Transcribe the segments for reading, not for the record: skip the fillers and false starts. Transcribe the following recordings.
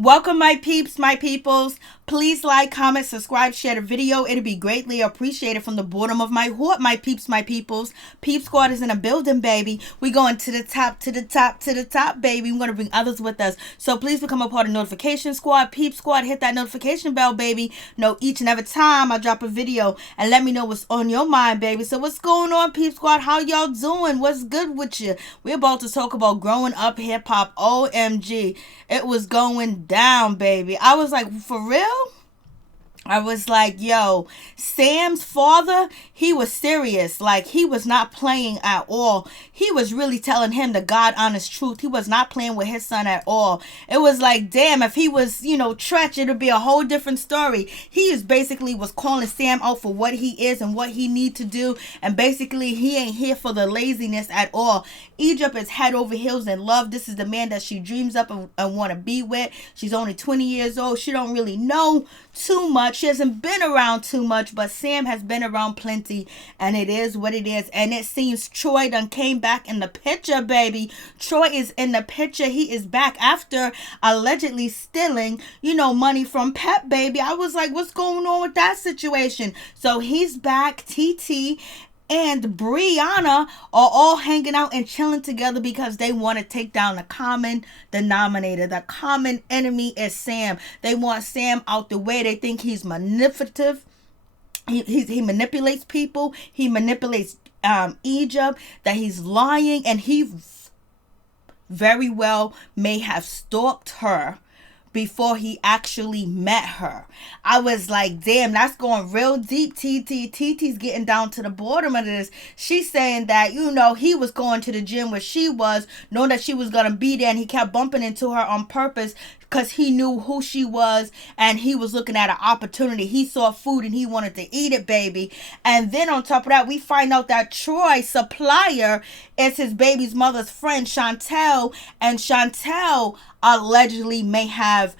Welcome, my peeps, my peoples. Please like, comment, subscribe, share the video. It'll be greatly appreciated from the bottom of my heart, my peeps, my peoples. Peep Squad is in a building, baby. We going to the top, to the top, to the top, baby. We're going to bring others with us. So please become a part of Notification Squad. Peep Squad, hit that notification bell, baby. Know each and every time I drop a video. And let me know what's on your mind, baby. So what's going on, Peep Squad? How y'all doing? What's good with you? We're about to talk about growing up hip-hop. OMG. It was going down, baby. I was like, for real? I was like, yo, Sam's father, he was serious. Like, he was not playing at all. He was really telling him the God honest truth. He was not playing with his son at all. It was like, damn, if he was, Tretch, it would be a whole different story. He is basically was calling Sam out for what he is and what he need to do. And basically, he ain't here for the laziness at all. Egypt is head over heels in love. This is the man that she dreams up and want to be with. She's only 20 years old. She don't really know too much. She hasn't been around too much, but Sam has been around plenty, and it is what it is. And it seems Troy done came back in the picture, baby. Troy is in the picture. He is back after allegedly stealing, money from Pep, baby. I was like, what's going on with that situation? So he's back. TT and Brianna are all hanging out and chilling together because they want to take down the common denominator. The common enemy is Sam. They want Sam out the way. They think he's manipulative. He manipulates people. He manipulates Egypt. That he's lying. And he very well may have stalked her before he actually met her. I was like, damn, that's going real deep. TT's getting down to the bottom of this. She's saying that, he was going to the gym where she was, knowing that she was going to be there, and he kept bumping into her on purpose because he knew who she was and he was looking at an opportunity. He saw food and he wanted to eat it, baby. And then on top of that, we find out that Troy's supplier is his baby's mother's friend, Chantel. And Chantel allegedly may have,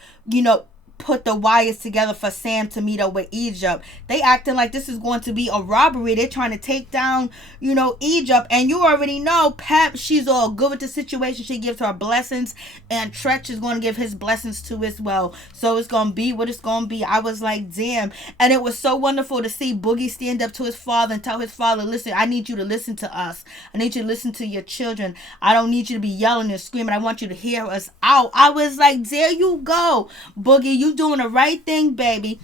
put the wires together for Sam to meet up with Egypt. They acting like this is going to be a robbery. They're trying to take down, Egypt. And you already know Pep, she's all good with the situation. She gives her blessings, and Tretch is going to give his blessings too as well. So it's going to be what it's going to be. I was like, damn. And it was so wonderful to see Boogie stand up to his father and tell his father, listen, I need you to listen to us. I need you to listen to your children. I don't need you to be yelling and screaming. I want you to hear us out. I was like, there you go, Boogie. You doing the right thing, baby.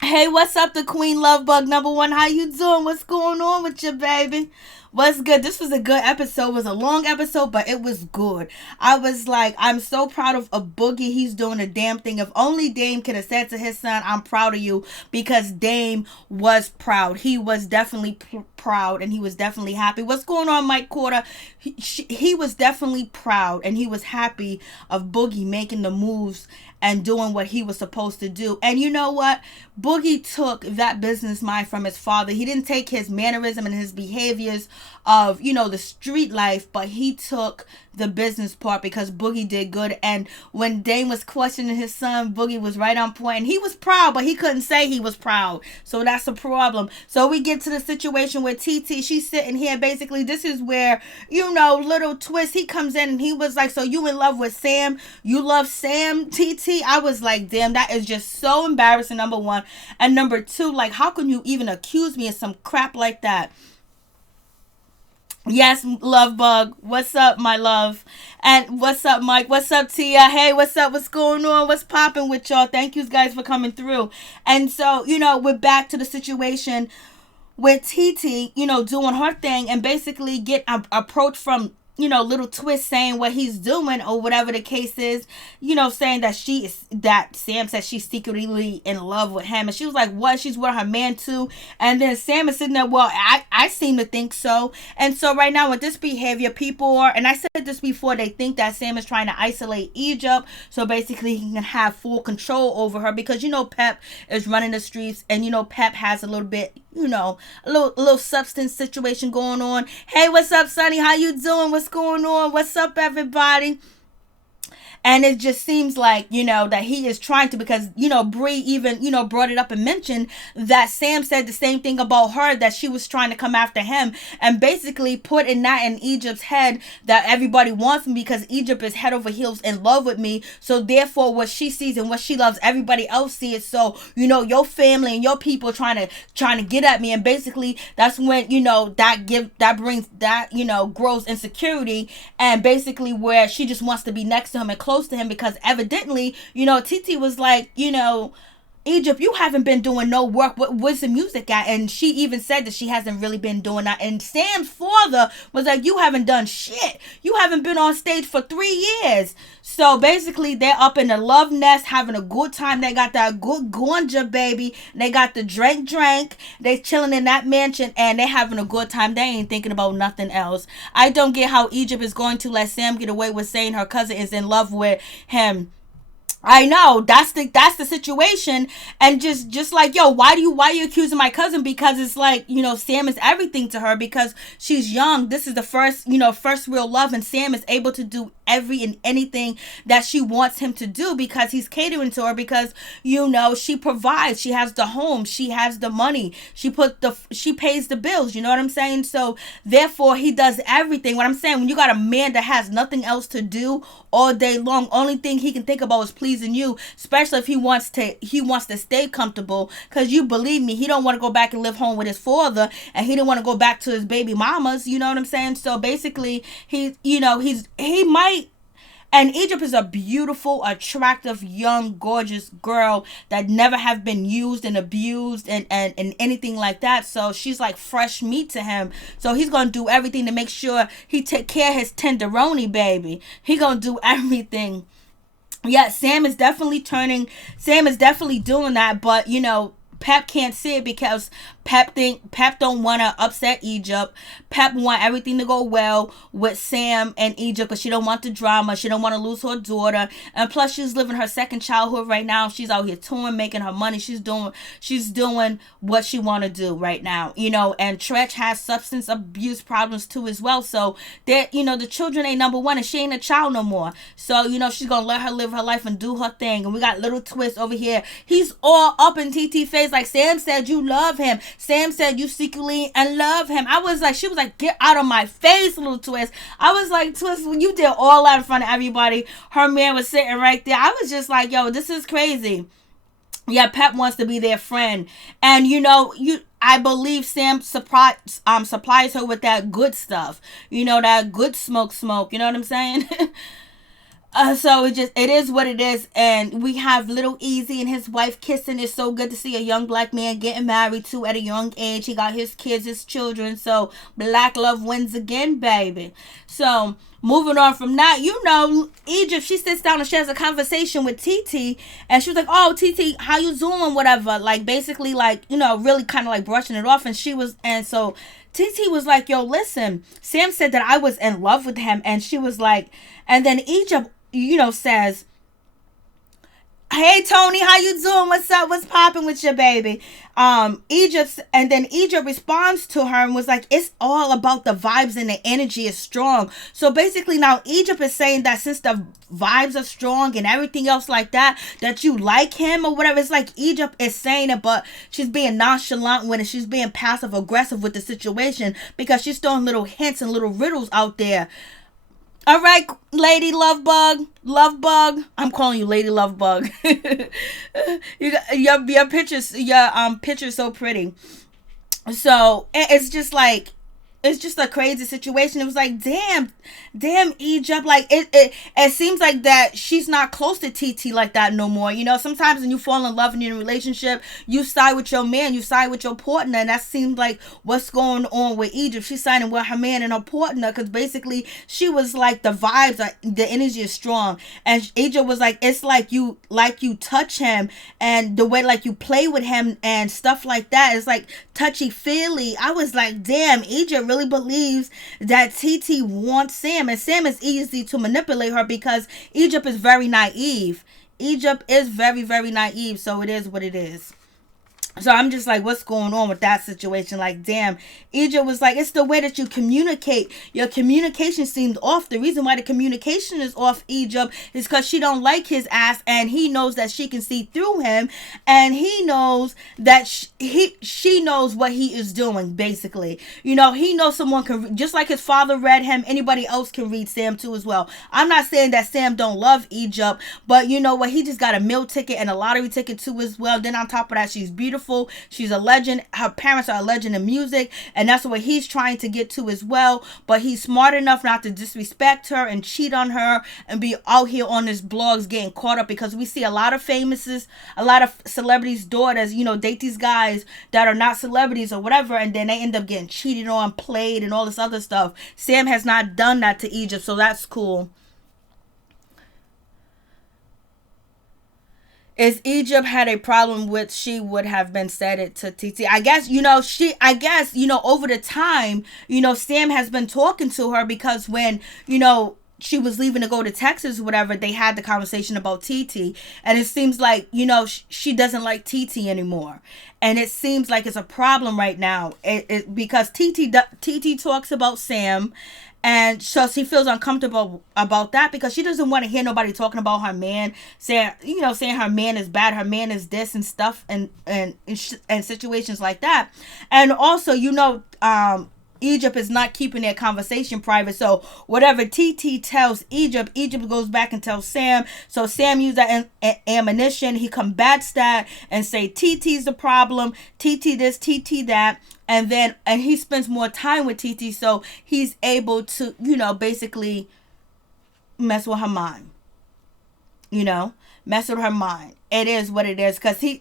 Hey, what's up, the Queen Love Bug #1? How you doing? What's going on with you, baby? What's good? This was a good episode. It was a long episode, but it was good. I was like, I'm so proud of Boogie. He's doing a damn thing. If only Dame could have said to his son, I'm proud of you, because Dame was proud. He was definitely proud, and he was definitely happy. What's going on, Mike Quarter? He was definitely proud, and he was happy of Boogie making the moves and doing what he was supposed to do. And you know what? Boogie took that business mind from his father. He didn't take his mannerism and his behaviors of, the street life, but he took the business part, because Boogie did good. And when Dame was questioning his son, Boogie was right on point. And he was proud, but he couldn't say he was proud. So that's a problem. So we get to the situation where TT, she's sitting here. Basically, this is where, little twist, he comes in and he was like, so you in love with Sam? You love Sam, TT? I was like, damn, that is just so embarrassing, #1. And #2, like, how can you even accuse me of some crap like that? Yes, Love Bug. What's up, my love? And what's up, Mike? What's up, Tia? Hey, what's up? What's going on? What's popping with y'all? Thank you guys for coming through. And so, we're back to the situation with TT, doing her thing, and basically get approached from, little twist saying what he's doing or whatever the case is, saying that Sam says she's secretly in love with him. And she was like, what? She's with her man too? And then Sam is sitting there, well, I seem to think so. And so right now with this behavior, people are, and I said this before, they think that Sam is trying to isolate Egypt so basically he can have full control over her, because, Pep is running the streets, and, Pep has a little bit, a little substance situation going on. Hey, what's up, Sonny? How you doing? What's going on? What's up, everybody? And it just seems like, that he is trying to, because, Bree even, brought it up and mentioned that Sam said the same thing about her, that she was trying to come after him, and basically putting that in Egypt's head, that everybody wants me because Egypt is head over heels in love with me. So therefore what she sees and what she loves, everybody else sees it. So, your family and your people trying to get at me. And basically that's when, that brings that, grows insecurity, and basically where she just wants to be next to him and close to him, because evidently, Titi was like, Egypt, you haven't been doing no work. What's the music at? And she even said that she hasn't really been doing that. And Sam's father was like, you haven't done shit. You haven't been on stage for 3 years. So basically, they're up in the love nest having a good time. They got that good ganja, baby. They got the drink. They chilling in that mansion, and they having a good time. They ain't thinking about nothing else. I don't get how Egypt is going to let Sam get away with saying her cousin is in love with him. I know that's the situation. And just like, yo, why are you accusing my cousin? Because it's like, Sam is everything to her because she's young. This is the first real love, and Sam is able to do every and anything that she wants him to do because he's catering to her, because she provides, she has the home, she has the money, she pays the bills, you know what I'm saying? So therefore he does everything. What I'm saying, when you got a man that has nothing else to do all day long, only thing he can think about is pleasing you, especially if he wants to stay comfortable, because you believe me, he don't want to go back and live home with his father, and he didn't want to go back to his baby mamas, you know what I'm saying? So basically he might. And Egypt is a beautiful, attractive, young, gorgeous girl that never have been used and abused and anything like that. So she's like fresh meat to him. So he's going to do everything to make sure he take care of his tenderoni, baby. He going to do everything. Yeah, Sam is definitely doing that. But, Pep can't see it because Pep don't want to upset Egypt. Pep want everything to go well with Sam and Egypt, but she don't want the drama. She don't want to lose her daughter. And plus she's living her second childhood right now. She's out here touring, making her money. She's doing what she want to do right now. And Tretch has substance abuse problems too as well. So that, the children ain't number one, and she ain't a child no more. So, she's going to let her live her life and do her thing. And we got little Twist over here. He's all up in TT face like, Sam said you love him. Sam said you secretly and love him. She was like, get out of my face, little Twist. I was like, Twist, when you did all that in front of everybody, her man was sitting right there. I was just like, yo, this is crazy. Yeah, Pep wants to be their friend. And I believe Sam supplies her with that good stuff. That good smoke. You know what I'm saying? So it is what it is. And we have LilEazyE and his wife kissing. It's so good to see a young black man getting married too at a young age. He got his kids, his children. So black love wins again, baby. So moving on from that, Egypt, she sits down and she has a conversation with TT, and she was like, oh, TT, how you doing, whatever, like basically like, really kind of like brushing it off. And so TT was like, yo, listen, Sam said that I was in love with him. And she was like, and then Egypt says, hey Tony, how you doing? What's up? What's popping with your baby? Egypt responds to her and was like, it's all about the vibes and the energy is strong. So basically now Egypt is saying that since the vibes are strong and everything else like that you like him or whatever. It's like Egypt is saying it, but she's being nonchalant with it. She's being passive aggressive with the situation because she's throwing little hints and little riddles out there. All right, Lady Love Bug. I'm calling you Lady Love Bug. Your picture's so pretty. So it's just like, it's just a crazy situation. It was like, damn Egypt. Like it seems like that she's not close to TT like that no more. Sometimes when you fall in love and you're in a relationship, you side with your man, you side with your partner, and that seems like what's going on with Egypt. She's siding with her man and her partner because basically she was like, the vibes, the energy is strong, and Egypt was like, it's like you touch him and the way like you play with him and stuff like that. It's like touchy feely. I was like, damn, Egypt really believes that TT wants Sam, and Sam is easy to manipulate her because Egypt is very naive. Egypt is very, very naive, so it is what it is. So I'm just like, what's going on with that situation? Like, damn. Egypt was like, it's the way that you communicate. Your communication seemed off. The reason why the communication is off, Egypt, is because she don't like his ass, and he knows that she can see through him, and he knows that she knows what he is doing, basically. You know, he knows someone can, just like his father read him, anybody else can read Sam too as well. I'm not saying that Sam don't love Egypt, but you know what? He just got a meal ticket and a lottery ticket too as well. Then on top of that, she's beautiful. She's a legend. Her parents are a legend in music, and that's what he's trying to get to as well. But he's smart enough not to disrespect her and cheat on her and be out here on his blogs getting caught up, because we see a lot of a lot of celebrities' daughters, you know, date these guys that are not celebrities or whatever, and then they end up getting cheated on, played, and all this other stuff. Sam has not done that to Egypt, so that's cool. Is Egypt had a problem with, she would have been said it to TT. I guess, over the time, Sam has been talking to her, because when, she was leaving to go to Texas or whatever, they had the conversation about TT. And it seems like, she doesn't like TT anymore. And it seems like it's a problem right now. Because TT talks about Sam. And so she feels uncomfortable about that, because she doesn't want to hear nobody talking about her man, saying her man is bad, her man is this and stuff, and situations like that. And also, Egypt is not keeping their conversation private. So whatever TT tells Egypt goes back and tells Sam. So Sam used that ammunition. He combats that and say TT's the problem, TT this, TT that. And he spends more time with TT, so he's able to, basically mess with her mind. Mess with her mind. It is what it is, because he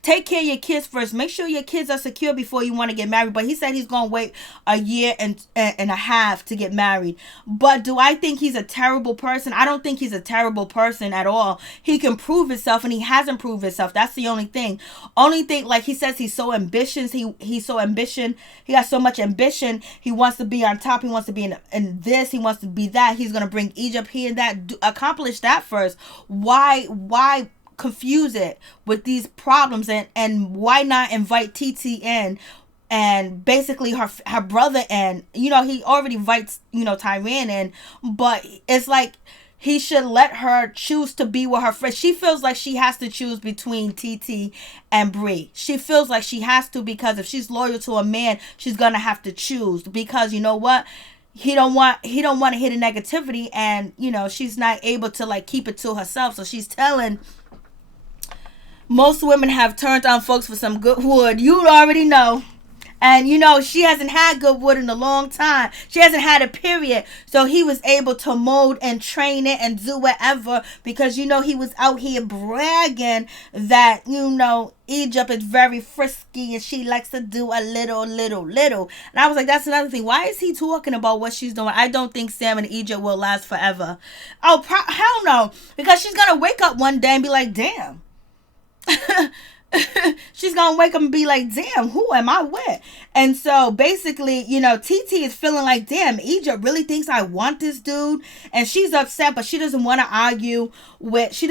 take care of your kids first. Make sure your kids are secure before you want to get married. But he said he's going to wait a year and a half to get married. But do I think he's a terrible person? I don't think he's a terrible person at all. He can prove himself, and he hasn't proved himself. That's the only thing. Like he says, he's so ambitious. He's so ambition. He got so much ambition. He wants to be on top. He wants to be in this. He wants to be that. He's going to bring Egypt here and that. Accomplish that first. Why confuse it with these problems, and why not invite TT in, and basically her brother in? He already invites Tyran in, but it's like he should let her choose to be with her friend. She feels like she has to choose between TT and Bree. She feels like she has to, because if she's loyal to a man, she's gonna have to choose, because you know what, he don't want to hear the negativity, and she's not able to keep it to herself. So she's telling, most women have turned on folks for some good wood. You already know. And, she hasn't had good wood in a long time. She hasn't had a period. So he was able to mold and train it and do whatever, because, he was out here bragging that, Egypt is very frisky and she likes to do a little. And I was like, that's another thing. Why is he talking about what she's doing? I don't think Sam and Egypt will last forever. Oh, hell no. Because she's going to wake up one day and be like, damn. She's gonna wake up and be like, damn, who am I with? And so basically, TT is feeling like, damn, Egypt really thinks I want this dude, and she's upset, but she doesn't want to argue with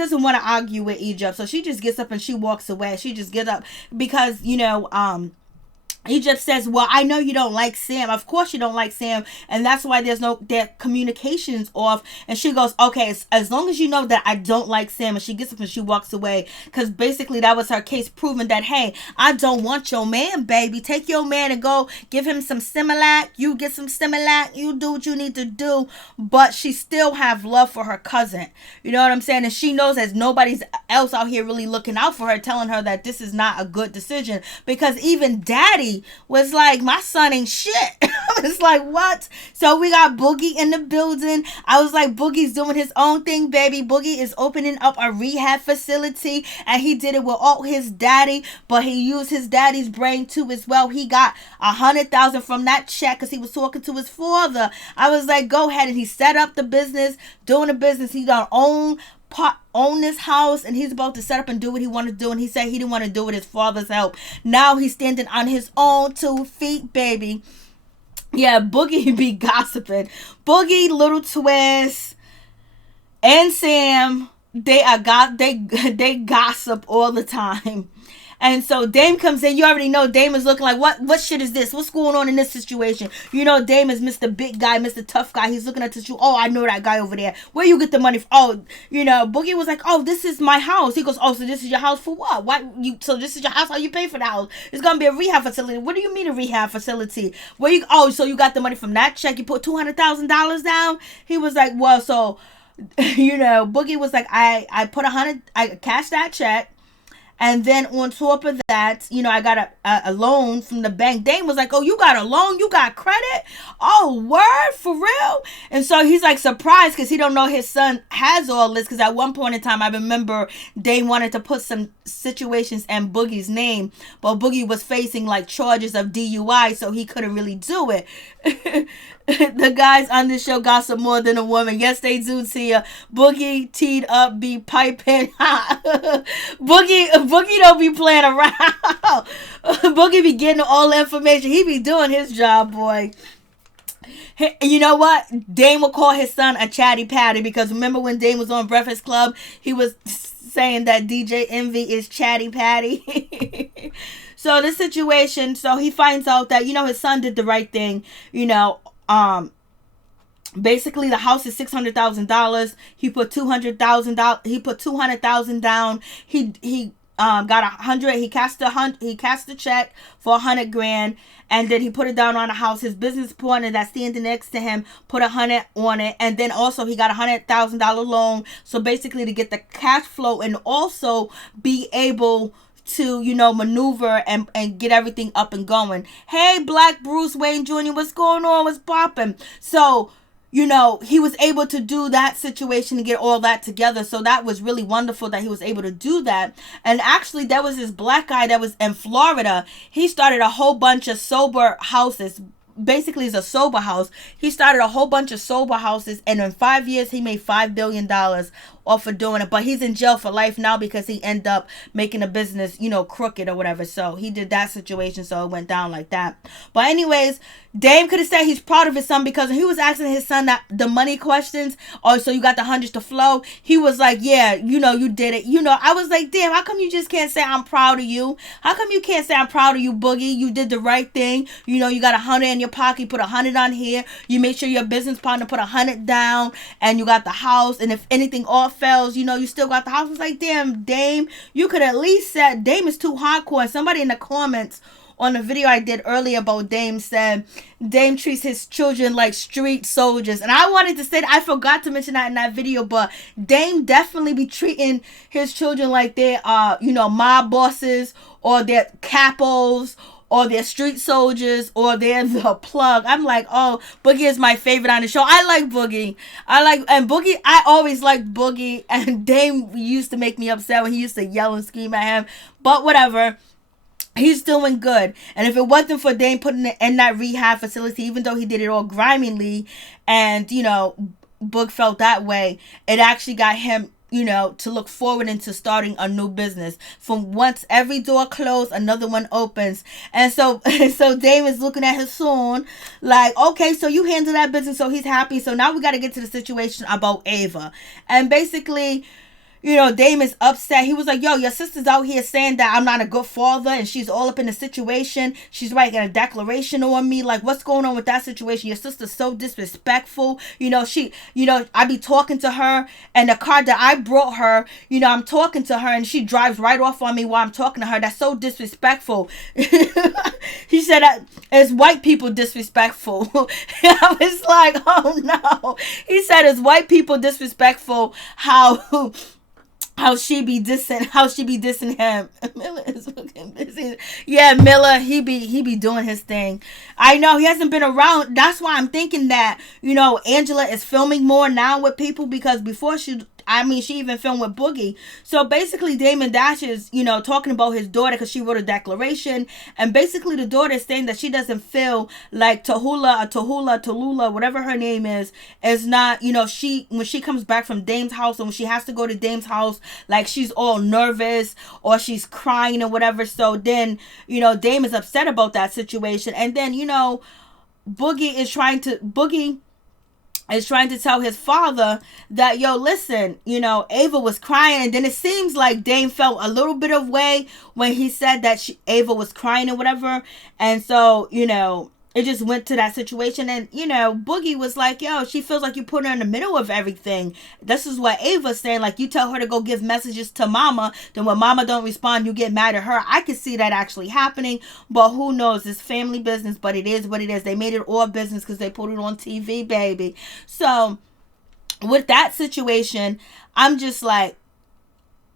Egypt. So she just gets up and she walks away. She just gets up because Egypt says, well, I know you don't like Sam. Of course you don't like Sam. And that's why their communication's off. And she goes, okay, as long as you know that I don't like Sam. And she gets up and she walks away. Because basically that was her case, proving that, hey, I don't want your man, baby. Take your man and go give him some Similac. You get some Similac. You do what you need to do. But she still have love for her cousin. You know what I'm saying? And she knows that nobody's else out here really looking out for her, telling her that this is not a good decision. Because even Daddy was like, my son ain't shit. It's like, what? So we got Boogie in the building. I was like, Boogie's doing his own thing, baby. Boogie is opening up a rehab facility, and he did it with all his daddy, but he used his daddy's brain too as well. He got $100,000 from that check because he was talking to his father. I was like, go ahead. And he set up the business, doing the business. He done own this house, and he's about to set up and do what he wanted to do. And he said he didn't want to do it with his father's help. Now he's standing on his own 2 feet, baby. Yeah, Boogie be gossiping. Boogie, Little Twist, and Sam, they gossip all the time. And so Dame comes in. You already know Dame is looking like, what shit is this? What's going on in this situation? You know, Dame is Mr. Big Guy, Mr. Tough Guy. He's looking at the shoe. Oh, I know that guy over there. Where you get the money from? Oh, you know, Boogie was like, oh, this is my house. He goes, oh, so this is your house for what? So this is your house? How you pay for the house? It's going to be a rehab facility. What do you mean a rehab facility? So you got the money from that check? You put $200,000 down? He was like, well, so, you know, Boogie was like, I cashed that check. And then on top of that, you know, I got a loan from the bank. Dame was like, oh, you got a loan? You got credit? Oh, word? For real? And so he's like surprised because he don't know his son has all this. Because at one point in time, I remember Dame wanted to put some situations in Boogie's name. But Boogie was facing like charges of DUI, so he couldn't really do it. The guys on this show gossip more than a woman. Yes, they do, Tia. Boogie teed up, be piping. Boogie don't be playing around. Boogie be getting all the information. He be doing his job, boy. You know what? Dame will call his son a chatty patty because remember when Dame was on Breakfast Club, he was saying that DJ Envy is chatty patty. So this situation, so he finds out that, you know, his son did the right thing, you know. Basically the house is $600,000. He put $200,000. He put $200,000 down. He got 100. He cast the check for $100,000, and then he put it down on the house. His business partner that's standing next to him put $100 on it, and then also he got $100,000 loan. So basically to get the cash flow and also be able to, you know, maneuver and get everything up and going. Hey, Black Bruce Wayne Jr., what's going on? What's popping? So, you know, he was able to do that situation to get all that together. So that was really wonderful that he was able to do that. And actually, there was this black guy that was in Florida. He started a whole bunch of sober houses. Basically, it's a sober house. He started a whole bunch of sober houses, and in 5 years, he made $5 billion off of doing it. But he's in jail for life now because he ended up making a business, you know, crooked or whatever. So he did that situation, so it went down like that. But anyways, Dame could have said he's proud of his son because he was asking his son that the money questions. Oh, so you got the hundreds to flow? He was like, yeah, you know, you did it. You know, I was like, damn, how come you just can't say I'm proud of you? How come you can't say I'm proud of you, Boogie? You did the right thing. You know, you got 100 in your pocket. You put 100 on here. You make sure your business partner put 100 down, and you got the house. And if anything all fails, you know, you still got the house. It's like, damn, Dame, you could at least said Dame is too hardcore. And somebody in the comments on the video I did earlier about Dame said Dame treats his children like street soldiers. And I wanted to say that, I forgot to mention that in that video, but Dame definitely be treating his children like they are, you know, mob bosses or they're capos or they're street soldiers or they're the plug. I'm like, oh, Boogie is my favorite on the show. I like Boogie. And Boogie, I always liked Boogie, and Dame used to make me upset when he used to yell and scream at him. But whatever. He's doing good. And if it wasn't for Dame putting it in that rehab facility, even though he did it all grimingly and, you know, Boog felt that way, it actually got him, you know, to look forward into starting a new business. From once every door closed, another one opens. And so Dame is looking at his son like, okay, so you handle that business, so he's happy. So now we got to get to the situation about Ava. And basically, you know, Dame is upset. He was like, yo, your sister's out here saying that I'm not a good father and she's all up in the situation. She's writing a declaration on me. Like, what's going on with that situation? Your sister's so disrespectful. You know, I be talking to her, and the car that I brought her, you know, I'm talking to her and she drives right off on me while I'm talking to her. That's so disrespectful. He said that it's white people disrespectful. I was like, oh no. He said it's white people disrespectful how she be dissing him. Miller is looking busy. Yeah, Miller, he be doing his thing. I know he hasn't been around. That's why I'm thinking that, you know, Angela is filming more now with people, because before she even filmed with Boogie. So basically, Damon Dash is, you know, talking about his daughter because she wrote a declaration. And basically, the daughter is saying that she doesn't feel like Tallulah, whatever her name is not, you know, when she comes back from Dame's house, and when she has to go to Dame's house, like she's all nervous or she's crying or whatever. So then, you know, Dame is upset about that situation. And then, you know, Boogie is trying to tell his father that, yo, listen, Ava was crying. And then it seems like Dame felt a little bit of way when he said that Ava was crying or whatever. And so, it just went to that situation. And, Boogie was like, yo, she feels like you put her in the middle of everything. This is what Ava's saying. Like, you tell her to go give messages to mama. Then when mama don't respond, you get mad at her. I could see that actually happening. But who knows? It's family business. But it is what it is. They made it all business because they put it on TV, baby. So, with that situation, I'm just like,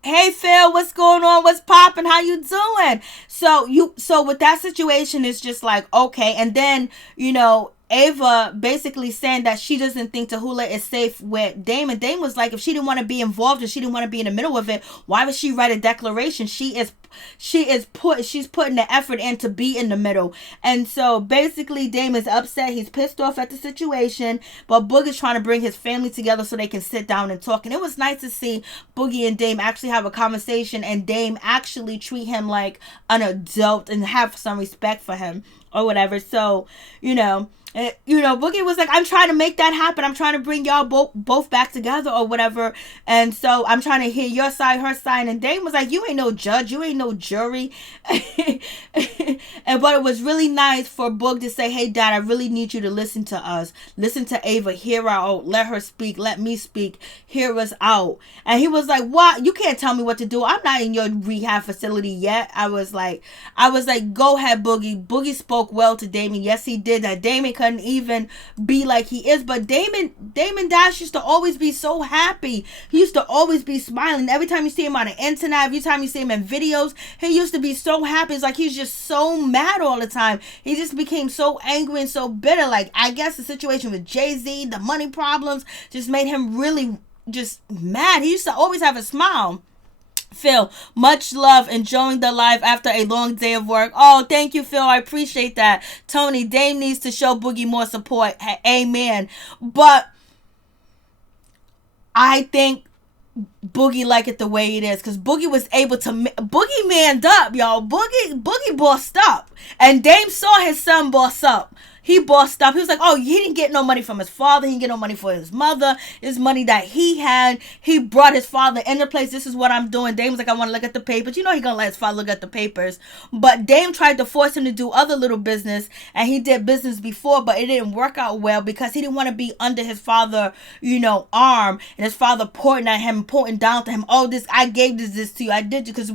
hey Phil, what's going on? What's popping? How you doing? So with that situation, it's just like, okay. And then, Ava basically saying that she doesn't think Tahula is safe with Dame. And Dame was like, if she didn't want to be involved and she didn't want to be in the middle of it, why would she write a declaration? She's putting the effort in to be in the middle. And so basically Dame is upset. He's pissed off at the situation, but Boogie's trying to bring his family together so they can sit down and talk. And it was nice to see Boogie and Dame actually have a conversation and Dame actually treat him like an adult and have some respect for him or whatever. So, Boogie was like, I'm trying to make that happen. I'm trying to bring y'all both back together or whatever. And so I'm trying to hear your side, her side. And Dame was like, you ain't no judge. You ain't no jury. But it was really nice for Boog to say, hey, Dad, I really need you to listen to us. Listen to Ava. Hear her out. Let her speak. Let me speak. Hear us out. And he was like, what? You can't tell me what to do. I'm not in your rehab facility yet. I was like, go ahead, Boogie. Boogie spoke well to Damon. Yes, he did. That Damon couldn't even be like he is, but Damon Dash used to always be so happy. He used to always be smiling. Every time you see him on the internet, every time you see him in videos, he used to be so happy. It's like he's just so mad all the time. He just became so angry and so bitter. Like, I guess the situation with Jay-Z, the money problems, just made him really just mad. He used to always have a smile. Phil, much love, enjoying the live after a long day of work. Oh, thank you, Phil. I appreciate that. Tony, Dame needs to show Boogie more support. Amen. But I think Boogie like it the way it is, because Boogie was able to Boogie manned up, y'all. Boogie bossed up, and Dame saw his son boss up. He bossed up. He was like, oh, he didn't get no money from his father. He didn't get no money for his mother. It's money that he had. He brought his father in the place. This is what I'm doing. Dame was like, I want to look at the papers. He going to let his father look at the papers. But Dame tried to force him to do other little business. And he did business before, but it didn't work out well because he didn't want to be under his father, arm. And his father pointing at him, pointing down to him. Oh, I gave this to you. I did you. Because,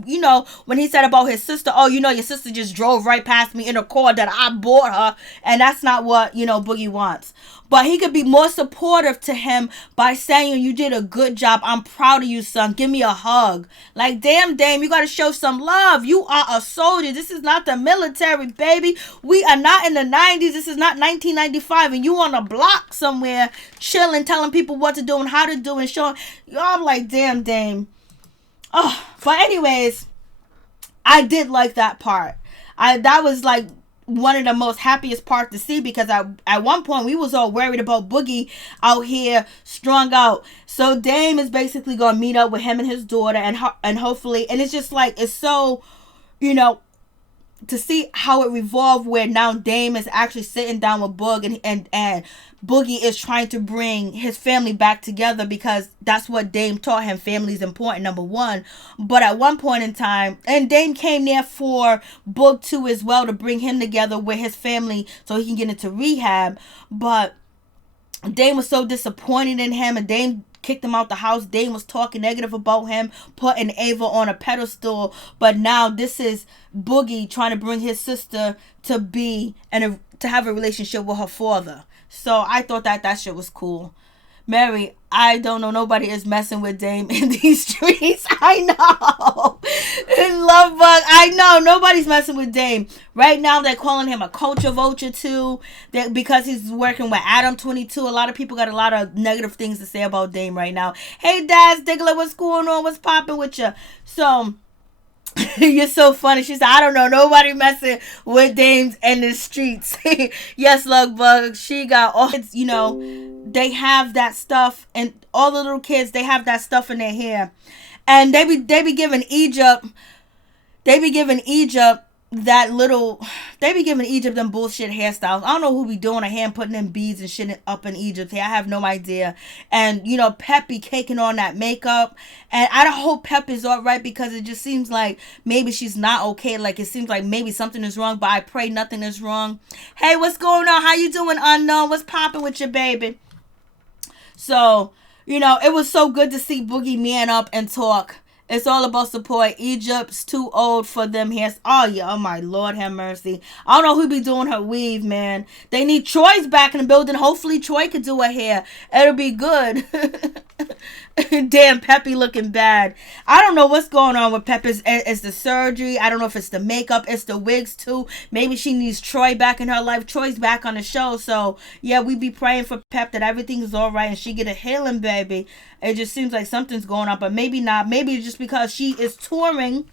when he said about his sister, oh, your sister just drove right past me in a car that I bought her. And that's not what Boogie wants. But he could be more supportive to him by saying, you did a good job. I'm proud of you, son. Give me a hug. Like, damn, Dame, you got to show some love. You are a soldier. This is not the military, baby. We are not in the 90s. This is not 1995. And you on a block somewhere chilling, telling people what to do and how to do and showing. I'm like, damn, Dame. Oh, but anyways, I did like that part. That was like one of the most happiest parts to see, because at one point we was all worried about Boogie out here strung out. So Dame is basically gonna meet up with him and his daughter, and hopefully, and it's just like, it's so, to see how it revolved, where now Dame is actually sitting down with Boog and Boogie is trying to bring his family back together, because that's what Dame taught him. Family is important, number one. But at one point in time, and Dame came there for Boog too as well, to bring him together with his family so he can get into rehab. But Dame was so disappointed in him, and Dame kicked him out the house. Dame was talking negative about him, putting Ava on a pedestal. But now this is Boogie trying to bring his sister to be and to have a relationship with her father. So I thought that shit was cool. Mary, I don't know. Nobody is messing with Dame in these streets. I know. In Love Bug, I know. Nobody's messing with Dame. Right now, they're calling him a culture vulture, too. Because he's working with Adam 22. A lot of people got a lot of negative things to say about Dame right now. Hey, Daz Diggler, what's going on? What's popping with you? So, you're so funny. She said, I don't know. Nobody messing with Dames in the streets. Yes, Love Bug. She got all, they have that stuff, and all the little kids, they have that stuff in their hair. And they be giving Egypt that little, they be giving Egypt them bullshit hairstyles. I don't know who be doing a hand putting in beads and shit up in Egypt. I have no idea. And you know, Pep be caking on that makeup, and I don't hope Pep is all right, because it just seems like maybe she's not okay. Like it seems like maybe something is wrong, but I pray nothing is wrong. Hey, what's going on? How you doing, unknown? What's popping with your baby? So, you know, it was so good to see Boogie man up and talk. It's all about support. Egypt's too old for them hairs. Oh, yeah. Oh, my Lord, have mercy. I don't know who be doing her weave, man. They need Troy's back in the building. Hopefully, Troy could do her hair. It'll be good. Damn, Peppy looking bad. I don't know what's going on with Pep. It's the surgery. I don't know if it's the makeup. It's the wigs, too. Maybe she needs Troy back in her life. Troy's back on the show. So, yeah, we be praying for Pep that everything is all right and she get a healing, baby. It just seems like something's going on, but maybe not. Maybe it's just because she is touring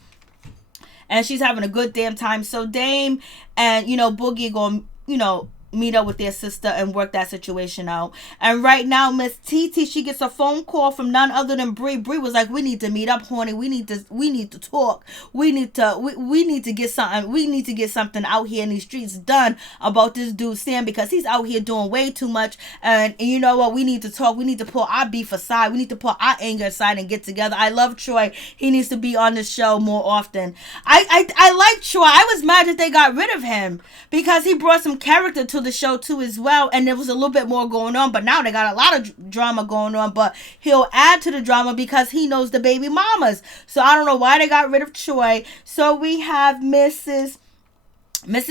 and she's having a good damn time. So Dame and, you know, Boogie going, you know, meet up with their sister and work that situation out. And right now, Miss TT, she gets a phone call from none other than Bree. Bree was like, "We need to meet up, honey. We need to talk. We need to get something. We need to get something out here in these streets done about this dude Sam, because he's out here doing way too much. And you know what? We need to talk. We need to pull our beef aside. We need to pull our anger aside and get together. I love Troy. He needs to be on the show more often. I like Troy. I was mad that they got rid of him because he brought some character to the show too as well, and there was a little bit more going on, but now they got a lot of drama going on, but he'll add to the drama because he knows the baby mamas. So I don't know why they got rid of Troy. So we have Mrs.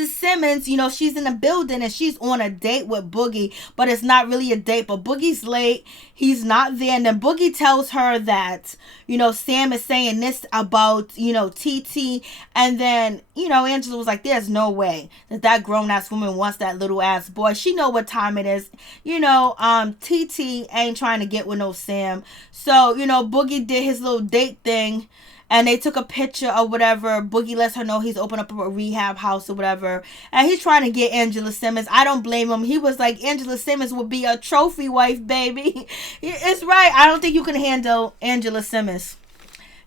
Simmons, you know, she's in the building and she's on a date with Boogie, but it's not really a date, but Boogie's late. He's not there. And then Boogie tells her that, you know, Sam is saying this about, you know, TT. And then, you know, Angela was like, there's no way that grown-ass woman wants that little-ass boy. She know what time it is. You know, TT ain't trying to get with no Sam. So, you know, Boogie did his little date thing. And they took a picture or whatever. Boogie lets her know he's opened up a rehab house or whatever. And he's trying to get Angela Simmons. I don't blame him. He was like, Angela Simmons would be a trophy wife, baby. It's right. I don't think you can handle Angela Simmons.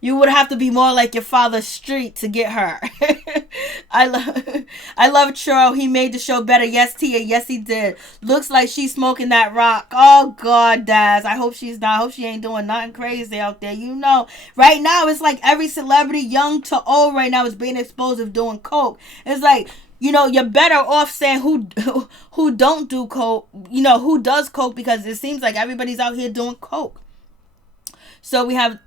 You would have to be more like your father Street to get her. I love Churro. He made the show better. Yes, Tia. Yes, he did. Looks like she's smoking that rock. Oh, God, Daz. I hope she's not. I hope she ain't doing nothing crazy out there. You know, right now, it's like every celebrity, young to old, right now is being exposed of doing coke. It's like, you know, you're better off saying who don't do coke, you know, who does coke, because it seems like everybody's out here doing coke. So we have...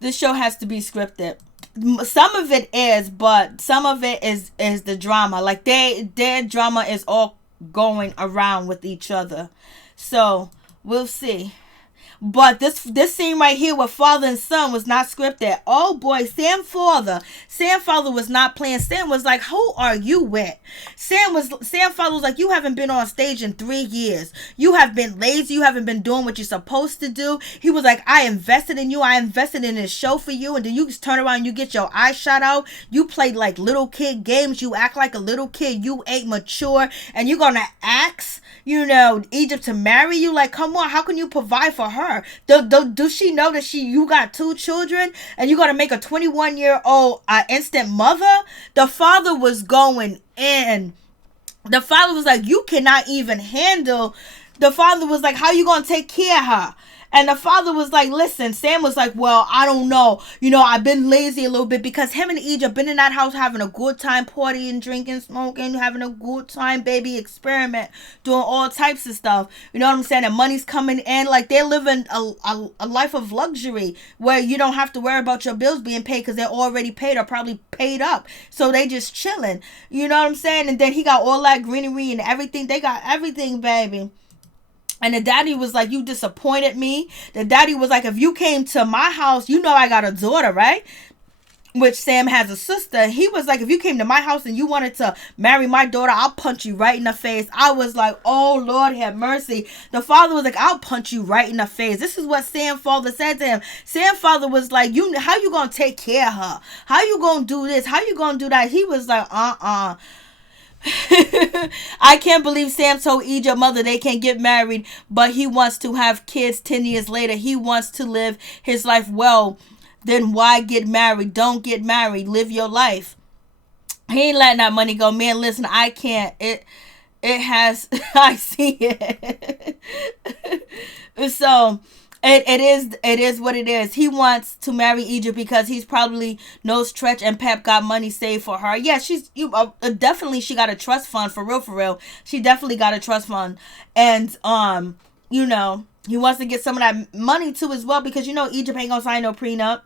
This show has to be scripted. Some of it is, but some of it is the drama. Like their drama is all going around with each other. So we'll see. But this scene right here with father and son was not scripted. Oh boy, Sam father was not playing. Sam was like, "Who are you with?" Sam father was like, "You haven't been on stage in 3 years. You have been lazy. You haven't been doing what you're supposed to do." He was like, "I invested in you. I invested in this show for you, and then you just turn around and you get your eyes shot out. You play like little kid games. You act like a little kid. You ain't mature, and you're gonna ask, you know, Egypt to marry you? Like, come on, how can you provide for her? Does she know that you got 2 children and you got to make a 21-year-old instant mother?" The father was going in. The father was like, "You cannot even handle." The father was like, "How you going to take care of her?" And the father was like, listen, Sam was like, "Well, I don't know. You know, I've been lazy a little bit," because him and Egypt been in that house having a good time, partying, drinking, smoking, having a good time, baby, experiment, doing all types of stuff. You know what I'm saying? And money's coming in. Like, they're living a life of luxury where you don't have to worry about your bills being paid because they're already paid or probably paid up. So they just chilling. You know what I'm saying? And then he got all that greenery and everything. They got everything, baby. And the daddy was like, "You disappointed me." The daddy was like, "If you came to my house, you know I got a daughter, right?" Which Sam has a sister. He was like, "If you came to my house and you wanted to marry my daughter, I'll punch you right in the face." I was like, oh, Lord have mercy. The father was like, "I'll punch you right in the face." This is what Sam father said to him. Sam father was like, how you going to take care of her? How you going to do this? How you going to do that? He was like, I can't believe Sam told Egypt mother they can't get married, but he wants to have kids 10 years later. He wants to live his life well. Then why get married? Don't get married. Live your life. He ain't letting that money go. Man, listen, I can't. It has, I see it. So it is what it is. He wants to marry Egypt because he's probably knows Tretch and Pep got money saved for her. Yeah, definitely she got a trust fund, for real, for real. She definitely got a trust fund. And he wants to get some of that money too as well, because Egypt ain't gonna sign no prenup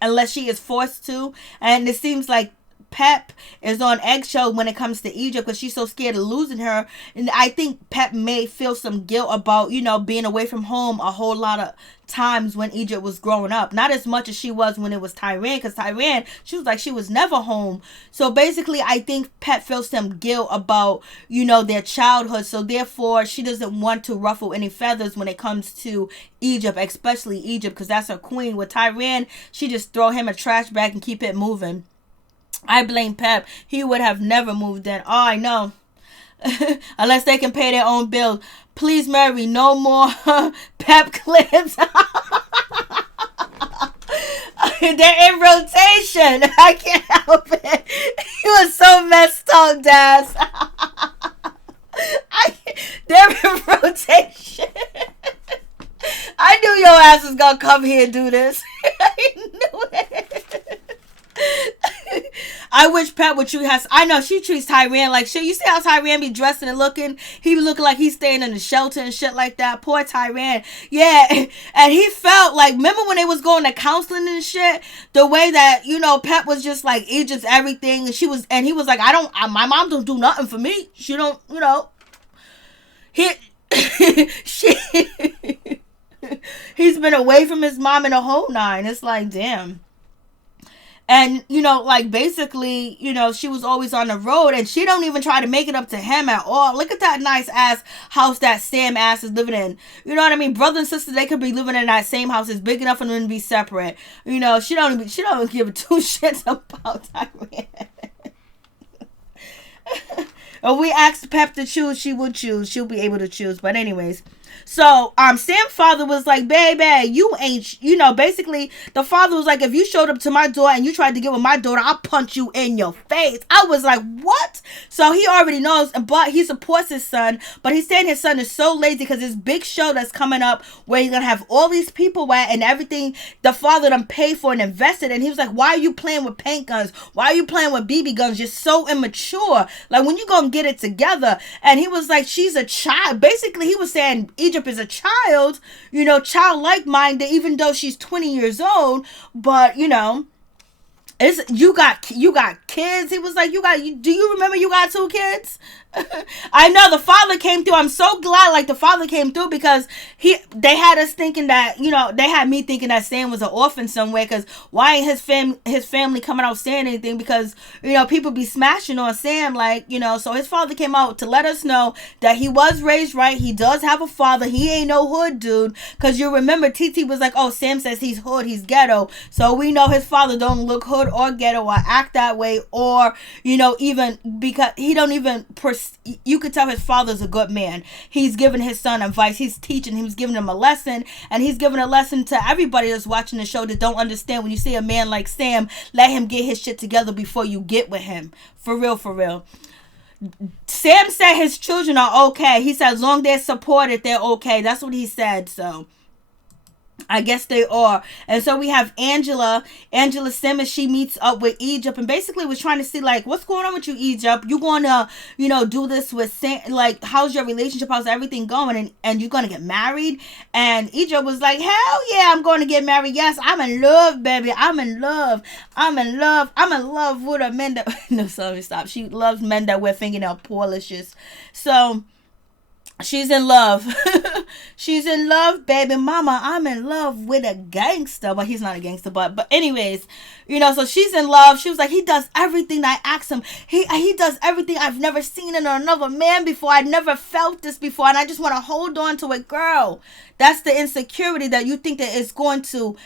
unless she is forced to. And it seems like Pep is on eggshell when it comes to Egypt because she's so scared of losing her. And I think Pep may feel some guilt about, being away from home a whole lot of times when Egypt was growing up. Not as much as she was when it was Tyran, because Tyran, she was like she was never home. So basically, I think Pep feels some guilt about, their childhood. So therefore, she doesn't want to ruffle any feathers when it comes to Egypt, especially Egypt, because that's her queen. With Tyran, she just throw him a trash bag and keep it moving. I blame Pep. He would have never moved in. Oh, I know. Unless they can pay their own bills. Please, Mary, no more Pep clips. They're in rotation. I can't help it. He was so messed up, Daz. They're in rotation. I knew your ass was going to come here and do this. I knew it. I wish Pep would treat her. I know she treats Tyran like shit. You see how Tyran be dressing and looking? He be looking like he's staying in the shelter and shit like that. Poor Tyran. Yeah, and he felt like, remember when they was going to counseling and shit? The way that Pep was just like Egypt's everything, and he was like, my mom don't do nothing for me. She don't, he's been away from his mom in a whole nine. It's like, damn. And, basically, she was always on the road, and she don't even try to make it up to him at all. Look at that nice ass house that Sam ass is living in. You know what I mean? Brother and sister, they could be living in that same house. It's big enough for them to be separate. She don't give two shits about Tyran. If we asked Pep to choose, she would choose. She'll be able to choose. But anyways. So, Sam's father was like, baby, you ain't, basically, the father was like, if you showed up to my door and you tried to get with my daughter, I'll punch you in your face. I was like, what? So, he already knows, but he supports his son, but he's saying his son is so lazy because this big show that's coming up where he's going to have all these people at and everything the father done paid for and invested. And he was like, why are you playing with paint guns? Why are you playing with BB guns? You're so immature. Like, when you going to get it together? And he was like, she's a child. Basically, he was saying Egypt is a child, childlike minded, even though she's 20 years old, but it's you got kids. He was like, do you remember you got 2 kids? I know the father came through. I'm so glad the father came through, because they had us thinking that, they had me thinking that Sam was an orphan somewhere, because why ain't his family coming out saying anything? Because, people be smashing on Sam, so his father came out to let us know that he was raised right. He does have a father. He ain't no hood dude, because you remember TT was like, oh, Sam says he's hood, he's ghetto, so we know his father don't look hood or ghetto or act that way, or, even because he don't even you could tell his father's a good man. He's giving his son advice. He's teaching him. He's giving him a lesson. And he's giving a lesson to everybody that's watching the show that don't understand. When you see a man like Sam, let him get his shit together before you get with him. For real, for real. Sam said his children are okay. He said as long as they're supported, they're okay. That's what he said. So I guess they are. And so we have Angela Simmons. She meets up with Egypt and basically was trying to see what's going on with you, Egypt. You going to do this with Sam? How's your relationship? How's everything going? And you're going to get married? And Egypt was like, hell yeah, I'm going to get married. Yes, I'm in love, baby. I'm in love with a men that no, sorry, stop. She loves men that wear fingernail polishes. So she's in love. She's in love, baby mama. I'm in love with a gangster. But he's not a gangster. But anyways, so she's in love. She was like, he does everything that I ask him. He does everything I've never seen in another man before. I never felt this before. And I just want to hold on to it, girl. That's the insecurity that you think that it's going to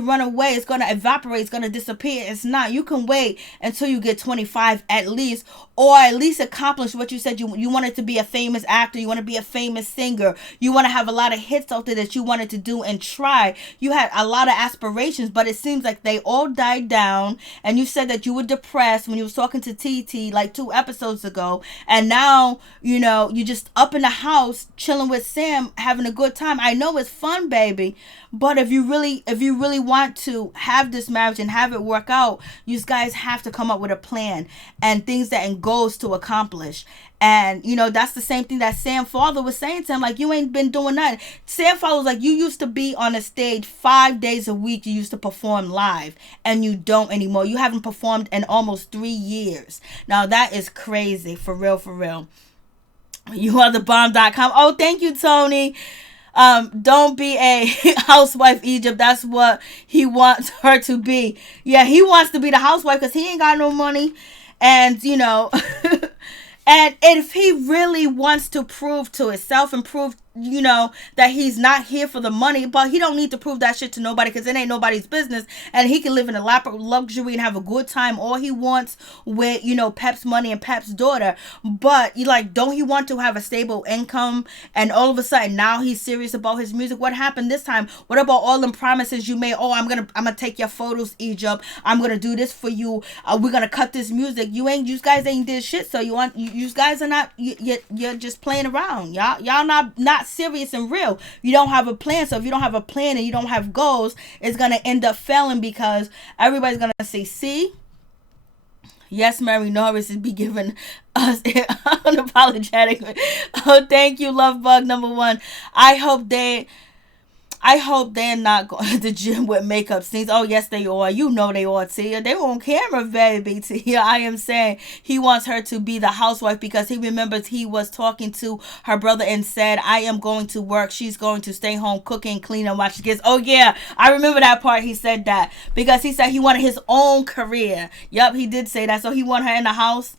run away. It's going to evaporate. It's going to disappear. It's not. You can wait until you get 25 at least, or at least accomplish what you said. You wanted to be a famous actor. You want to be a famous singer. You want to have a lot of hits out there that you wanted to do and try. You had a lot of aspirations, but it seems like they all died down, and you said that you were depressed when you was talking to TT like 2 episodes ago, and now, you just up in the house chilling with Sam, having a good time. I know it's fun, baby, but if you really want to have this marriage and have it work out, you guys have to come up with a plan and things and goals to accomplish. And, that's the same thing that Sam's father was saying to him. Like, you ain't been doing nothing. Sam's father was like, you used to be on a stage 5 days a week. You used to perform live. And you don't anymore. You haven't performed in almost 3 years. Now, that is crazy. For real, for real. You are the bomb.com. Oh, thank you, Tony. Don't be a housewife, Egypt. That's what he wants her to be. Yeah, he wants to be the housewife because he ain't got no money. And, and if he really wants to prove to himself and prove, that he's not here for the money, but he don't need to prove that shit to nobody because it ain't nobody's business, and he can live in a lap of luxury and have a good time all he wants with, Pep's money and Pep's daughter. But don't he want to have a stable income? And all of a sudden now he's serious about his music. What happened this time? What about all them promises you made? Oh, I'm gonna take your photos, Egypt. I'm gonna do this for you. We're gonna cut this music. You guys ain't did shit. So you guys are not. You're just playing around. Y'all not serious and real. You don't have a plan. So if you don't have a plan and you don't have goals, it's gonna end up failing because everybody's gonna say, see, yes, Mary Norris is be giving us unapologetic. Oh, thank you, Love Bug number 1. I hope they're not going to the gym with makeup scenes. Oh, yes, they are. They are, Tia. They on camera, baby, Tia. I am saying he wants her to be the housewife because he remembers he was talking to her brother and said, I am going to work. She's going to stay home, cooking, clean, and watch the kids. Oh, yeah. I remember that part. He said that because he said he wanted his own career. Yup, he did say that. So he wanted her in the house.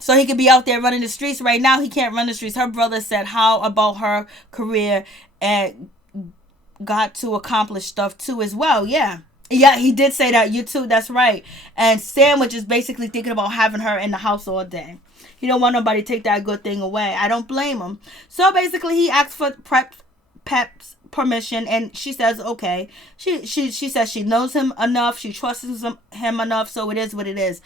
So he could be out there running the streets. Right now, he can't run the streets. Her brother said, how about her career and got to accomplish stuff too as well. Yeah, he did say that. You too. That's right. And Sandwich is basically thinking about having her in the house all day. He don't want nobody to take that good thing away. I don't blame him. So basically he asked for Pep's permission and she says okay. She says she knows him enough, she trusts him enough, so it is what it is.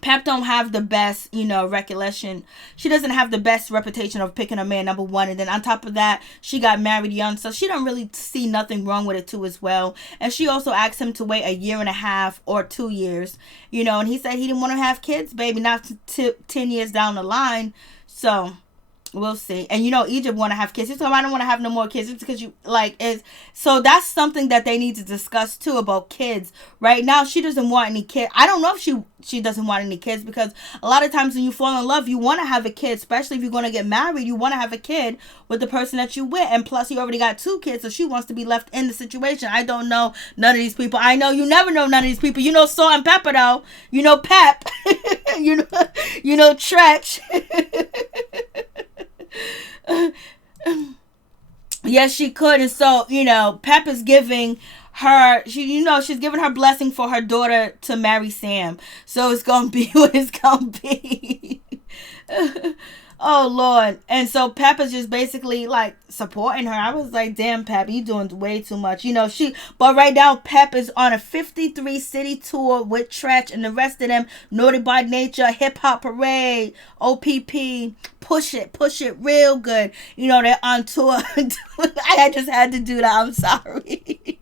Pep don't have the best, recollection. She doesn't have the best reputation of picking a man, number 1. And then on top of that, she got married young. So she don't really see nothing wrong with it too as well. And she also asked him to wait 1.5 years or 2 years. And he said he didn't want to have kids, baby, not 10 years down the line. So we'll see. And Egypt want to have kids. He's talking, I don't want to have no more kids. It's because so that's something that they need to discuss too about kids. Right now, she doesn't want any kids. I don't know if she doesn't want any kids because a lot of times when you fall in love, you want to have a kid, especially if you're going to get married. You want to have a kid with the person that you with. And plus, you already got 2 kids, so she wants to be left in the situation. I don't know none of these people. I know you never know none of these people. Salt and Pepper, though. Pep. Tretch. Yes, she could. And so, Pep is giving her, she's giving her blessing for her daughter to marry Sam. So it's going to be what it's going to be. Oh, Lord. And so Pep is just basically supporting her. I was like, damn, Pep, you doing way too much. But right now, Pep is on a 53 city tour with Tretch and the rest of them. Naughty by Nature, Hip Hop Parade, OPP, Push It real good. They're on tour. I just had to do that. I'm sorry.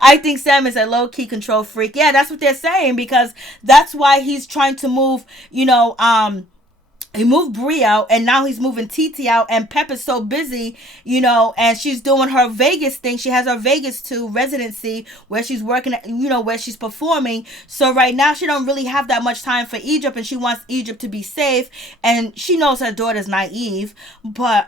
I think Sam is a low-key control freak. Yeah, that's what they're saying because that's why he's trying to move, he moved Bree out and now he's moving TT out and Pep is so busy, and she's doing her Vegas thing. She has her Vegas 2 residency where she's working, where she's performing. So right now she don't really have that much time for Egypt and she wants Egypt to be safe and she knows her daughter's naive. But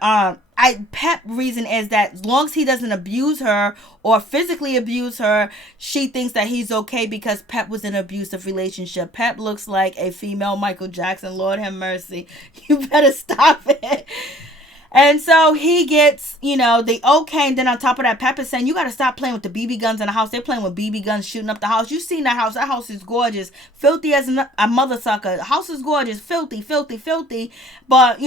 Pep reason is that as long as he doesn't abuse her or physically abuse her, she thinks that he's okay because Pep was in an abusive relationship. Pep looks like a female Michael Jackson. Lord have mercy. You better stop it. And so he gets, the okay. And then on top of that, Pep is saying, you got to stop playing with the BB guns in the house. They're playing with BB guns, shooting up the house. You seen that house. That house is gorgeous. Filthy as a mother sucker. The house is gorgeous. Filthy, filthy, filthy. But,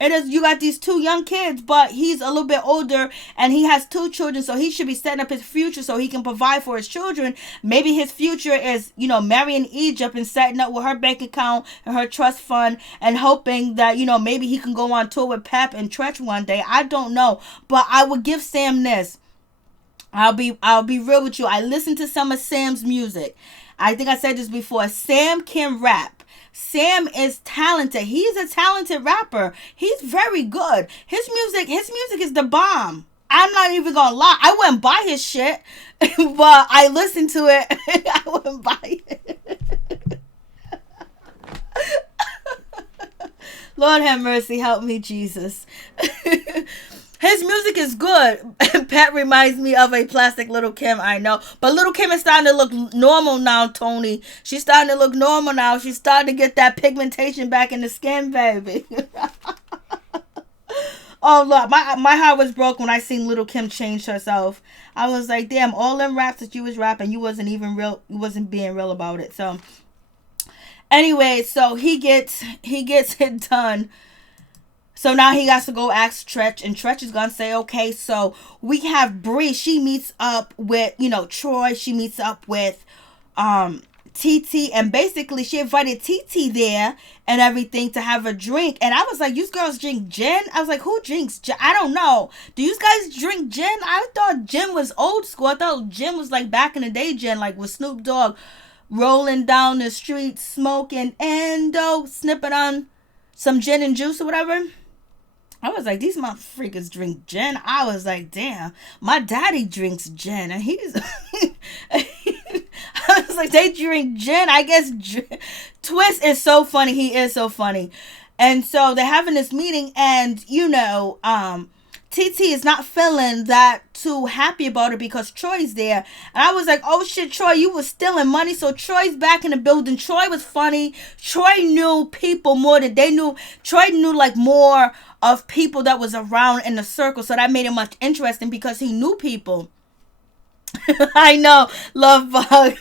It is, you got these two young kids, but he's a little bit older and he has two children, so he should be setting up his future so he can provide for his children. Maybe his future is, marrying Egypt and setting up with her bank account and her trust fund and hoping that, maybe he can go on tour with Pep and Tretch one day. I don't know. But I would give Sam this. I'll be real with you. I listened to some of Sam's music. I think I said this before. Sam can rap. Sam is talented. He's a talented rapper. He's very good. His music is the bomb. I'm not even gonna lie. I wouldn't buy his shit, but I listened to it. I wouldn't buy it. Lord have mercy. Help me, Jesus. His music is good. Pat reminds me of a plastic Little Kim, I know. But Little Kim is starting to look normal now, Tony. She's starting to look normal now. She's starting to get that pigmentation back in the skin, baby. Oh, look, my heart was broke when I seen Little Kim change herself. I was like, damn, all them raps that you was rapping, you wasn't being real about it. So, anyway, so he gets it done. So now he has to go ask Tretch, and Tretch is going to say, okay. So we have Bree. She meets up with, Troy. She meets up with TT, and basically she invited TT there and everything to have a drink. And I was like, you girls drink gin? I was like, who drinks gin? I don't know. Do you guys drink gin? I thought gin was old school. I thought gin was like back in the day gin, like with Snoop Dogg rolling down the street, smoking endo, snipping on some gin and juice or whatever. I was like, these motherfuckers drink gin. I was like, damn, my daddy drinks gin. And he's... I was like, they drink gin. I guess Twist is so funny. He is so funny. And so they're having this meeting and, TT is not feeling that too happy about it because Troy's there. And I was like, oh shit, Troy, you was stealing money. So Troy's back in the building. Troy was funny. Troy knew people more than they knew. Troy knew like more of people that was around in the circle. So that made it much interesting because he knew people. I know, love bug.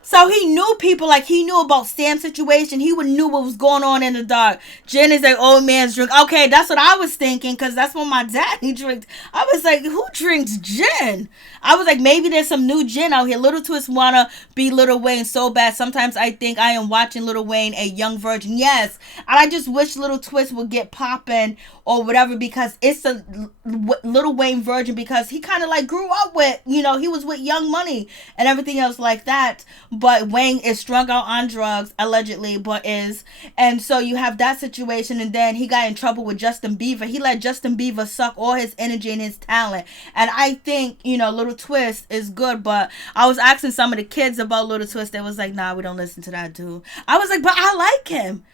So he knew people, like he knew about Sam's situation. He would knew what was going on in the dark. Jen is like old man's drink. Okay, that's what I was thinking because that's what my daddy drinks. I was like, who drinks gin? I was like, maybe there's some new gin out here. Little Twist wanna be Lil Wayne so bad. Sometimes I think I am watching Lil Wayne, a young virgin. Yes, and I just wish Little Twist would get popping or whatever because it's a Lil Wayne virgin because he kind of like grew up with, he was with Young Money and everything else like that. But Wayne is strung out on drugs, allegedly, but is. And so you have that situation. And then he got in trouble with Justin Bieber. He let Justin Bieber suck all his energy and his talent. And I think, Little Twist is good. But I was asking some of the kids about Little Twist. They was like, nah, we don't listen to that dude. I was like, but I like him.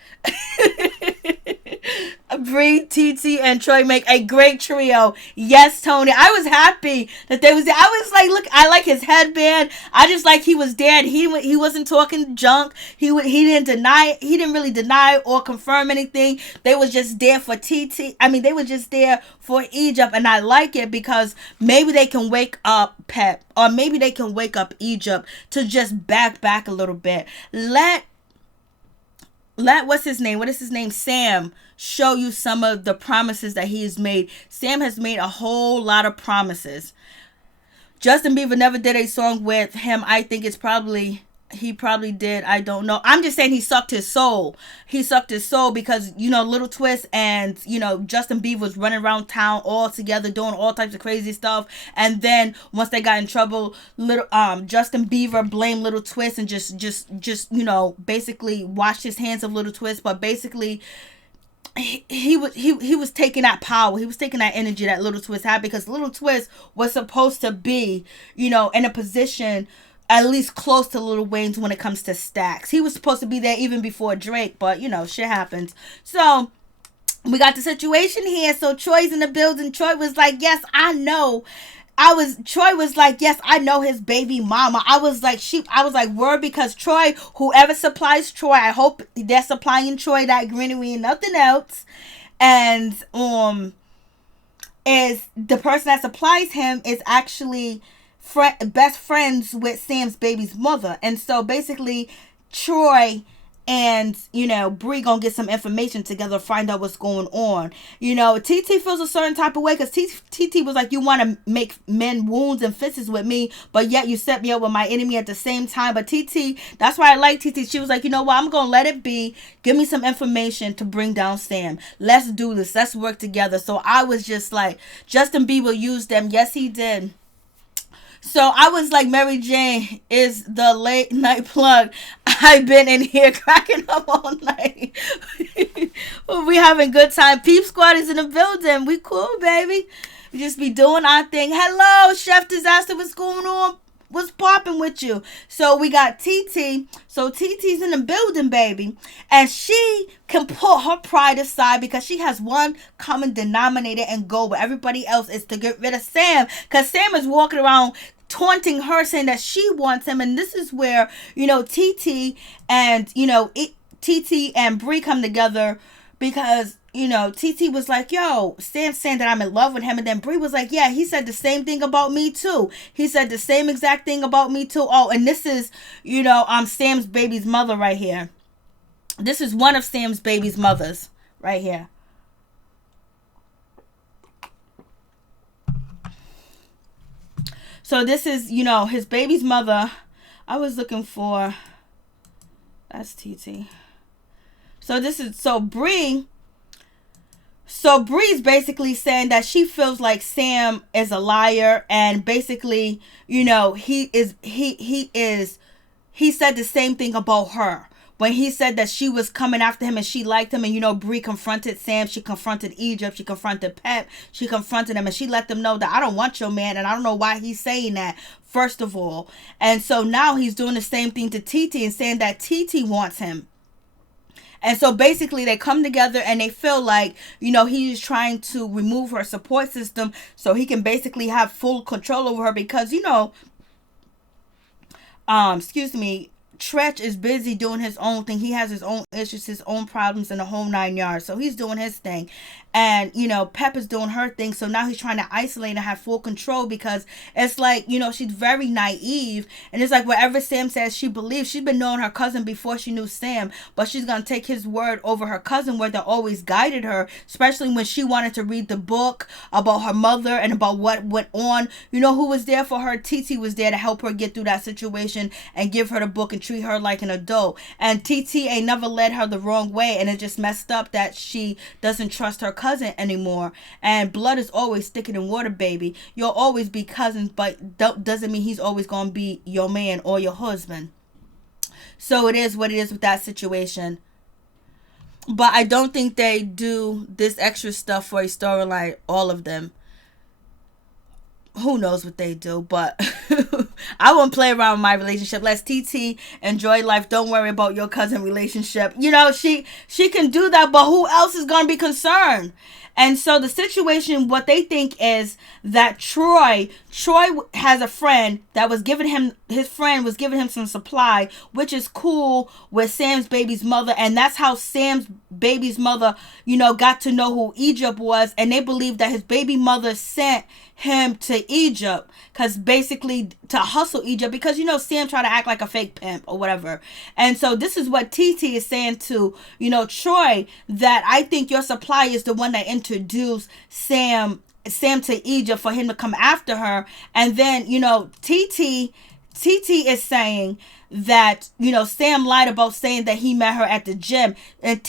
Bree, TT, and Troy make a great trio. Yes, Tony. I was happy that they was there. I was like, look, I like his headband. I just like he was there. And he wasn't talking junk. He didn't really deny or confirm anything. They was just there for TT. I mean, they were just there for Egypt, and I like it because maybe they can wake up Pep, or maybe they can wake up Egypt to just back a little bit. Let what's his name? What is his name? Sam show you some of the promises that he has made. Sam has made a whole lot of promises. Justin Bieber never did a song with him. I think he probably did. I don't know. I'm just saying he sucked his soul. He sucked his soul because, Little Twist and, Justin Bieber was running around town all together doing all types of crazy stuff. And then once they got in trouble, Justin Bieber blamed Little Twist and just basically washed his hands of Little Twist. But basically, he was taking that power. He was taking that energy that Little Twist had because Little Twist was supposed to be, in a position at least close to Lil Wayne's when it comes to stacks. He was supposed to be there even before Drake, but shit happens. So we got the situation here. So Troy's in the building. Troy was like, yes, I know. Troy was like, yes, I know his baby mama. I was like, word, because Troy, whoever supplies Troy, I hope they're supplying Troy that greenery and nothing else. And is the person that supplies him is actually best friends with Sam's baby's mother. And so basically Troy and Bree gonna get some information together, find out what's going on. TT feels a certain type of way because TT was like, you want to make men wounds and fists with me, but yet you set me up with my enemy at the same time. But TT, that's why I like TT. She was like, you know what, I'm gonna let it be. Give me some information to bring down Sam. Let's do this. Let's work together. So I was just like, Justin Bieber used them. Yes, he did. So I was like, Mary Jane is the late night plug. I've been in here cracking up all night. We having good time. Peep Squad is in the building. We cool, baby. We just be doing our thing. Hello, Chef Disaster. What's going on? What's popping with you? So we got TT. So TT's in the building, baby. And she can put her pride aside because she has one common denominator and goal, but everybody else is to get rid of Sam. Because Sam is walking around taunting her, saying that she wants him. And this is where, TT and, TT and Bree come together because, TT was like, yo, Sam's saying that I'm in love with him. And then Bree was like, yeah, he said the same thing about me too. He said the same exact thing about me too. Oh, and this is, Sam's baby's mother right here. This is one of Sam's baby's mothers right here. So this is, his baby's mother. I was looking for, that's TT. So Bree's basically saying that she feels like Sam is a liar, and basically, he said the same thing about her. When he said that she was coming after him and she liked him, and Bree confronted Sam, she confronted Egypt, she confronted Pep, she confronted him, and she let them know that I don't want your man, and I don't know why he's saying that, first of all. And so now he's doing the same thing to TT and saying that TT wants him. And so basically they come together and they feel like, he's trying to remove her support system so he can basically have full control over her because, Tretch is busy doing his own thing. He has his own issues, his own problems in the whole 9 yards. So he's doing his thing. And, Pep is doing her thing. So now he's trying to isolate and have full control because it's like, she's very naive. And it's like whatever Sam says, she believes. She's been knowing her cousin before she knew Sam. But she's going to take his word over her cousin where they always guided her. Especially when she wanted to read the book about her mother and about what went on. Who was there for her? TT was there to help her get through that situation and give her the book and treat her like an adult. And TT ain't never led her the wrong way. And it just messed up that she doesn't trust her cousin anymore. And blood is always thicker than water, baby. You'll always be cousins, but doesn't mean he's always going to be your man or your husband. So it is what it is with that situation. But I don't think they do this extra stuff for a storyline, all of them. Who knows what they do, but I won't play around with my relationship. Let's TT enjoy life. Don't worry about your cousin relationship. She can do that, but who else is going to be concerned? And so the situation, what they think is that Troy has a friend that was giving him, his friend was giving him some supply, which is cool with Sam's baby's mother. And that's how Sam's baby's mother, got to know who Egypt was. And they believe that his baby mother sent him to Egypt because basically to hustle Egypt because Sam tried to act like a fake pimp or whatever. And so this is what TT is saying to Troy, that I think your supply is the one that introduced Sam to Egypt for him to come after her. And then TT is saying that Sam lied about saying that he met her at the gym. And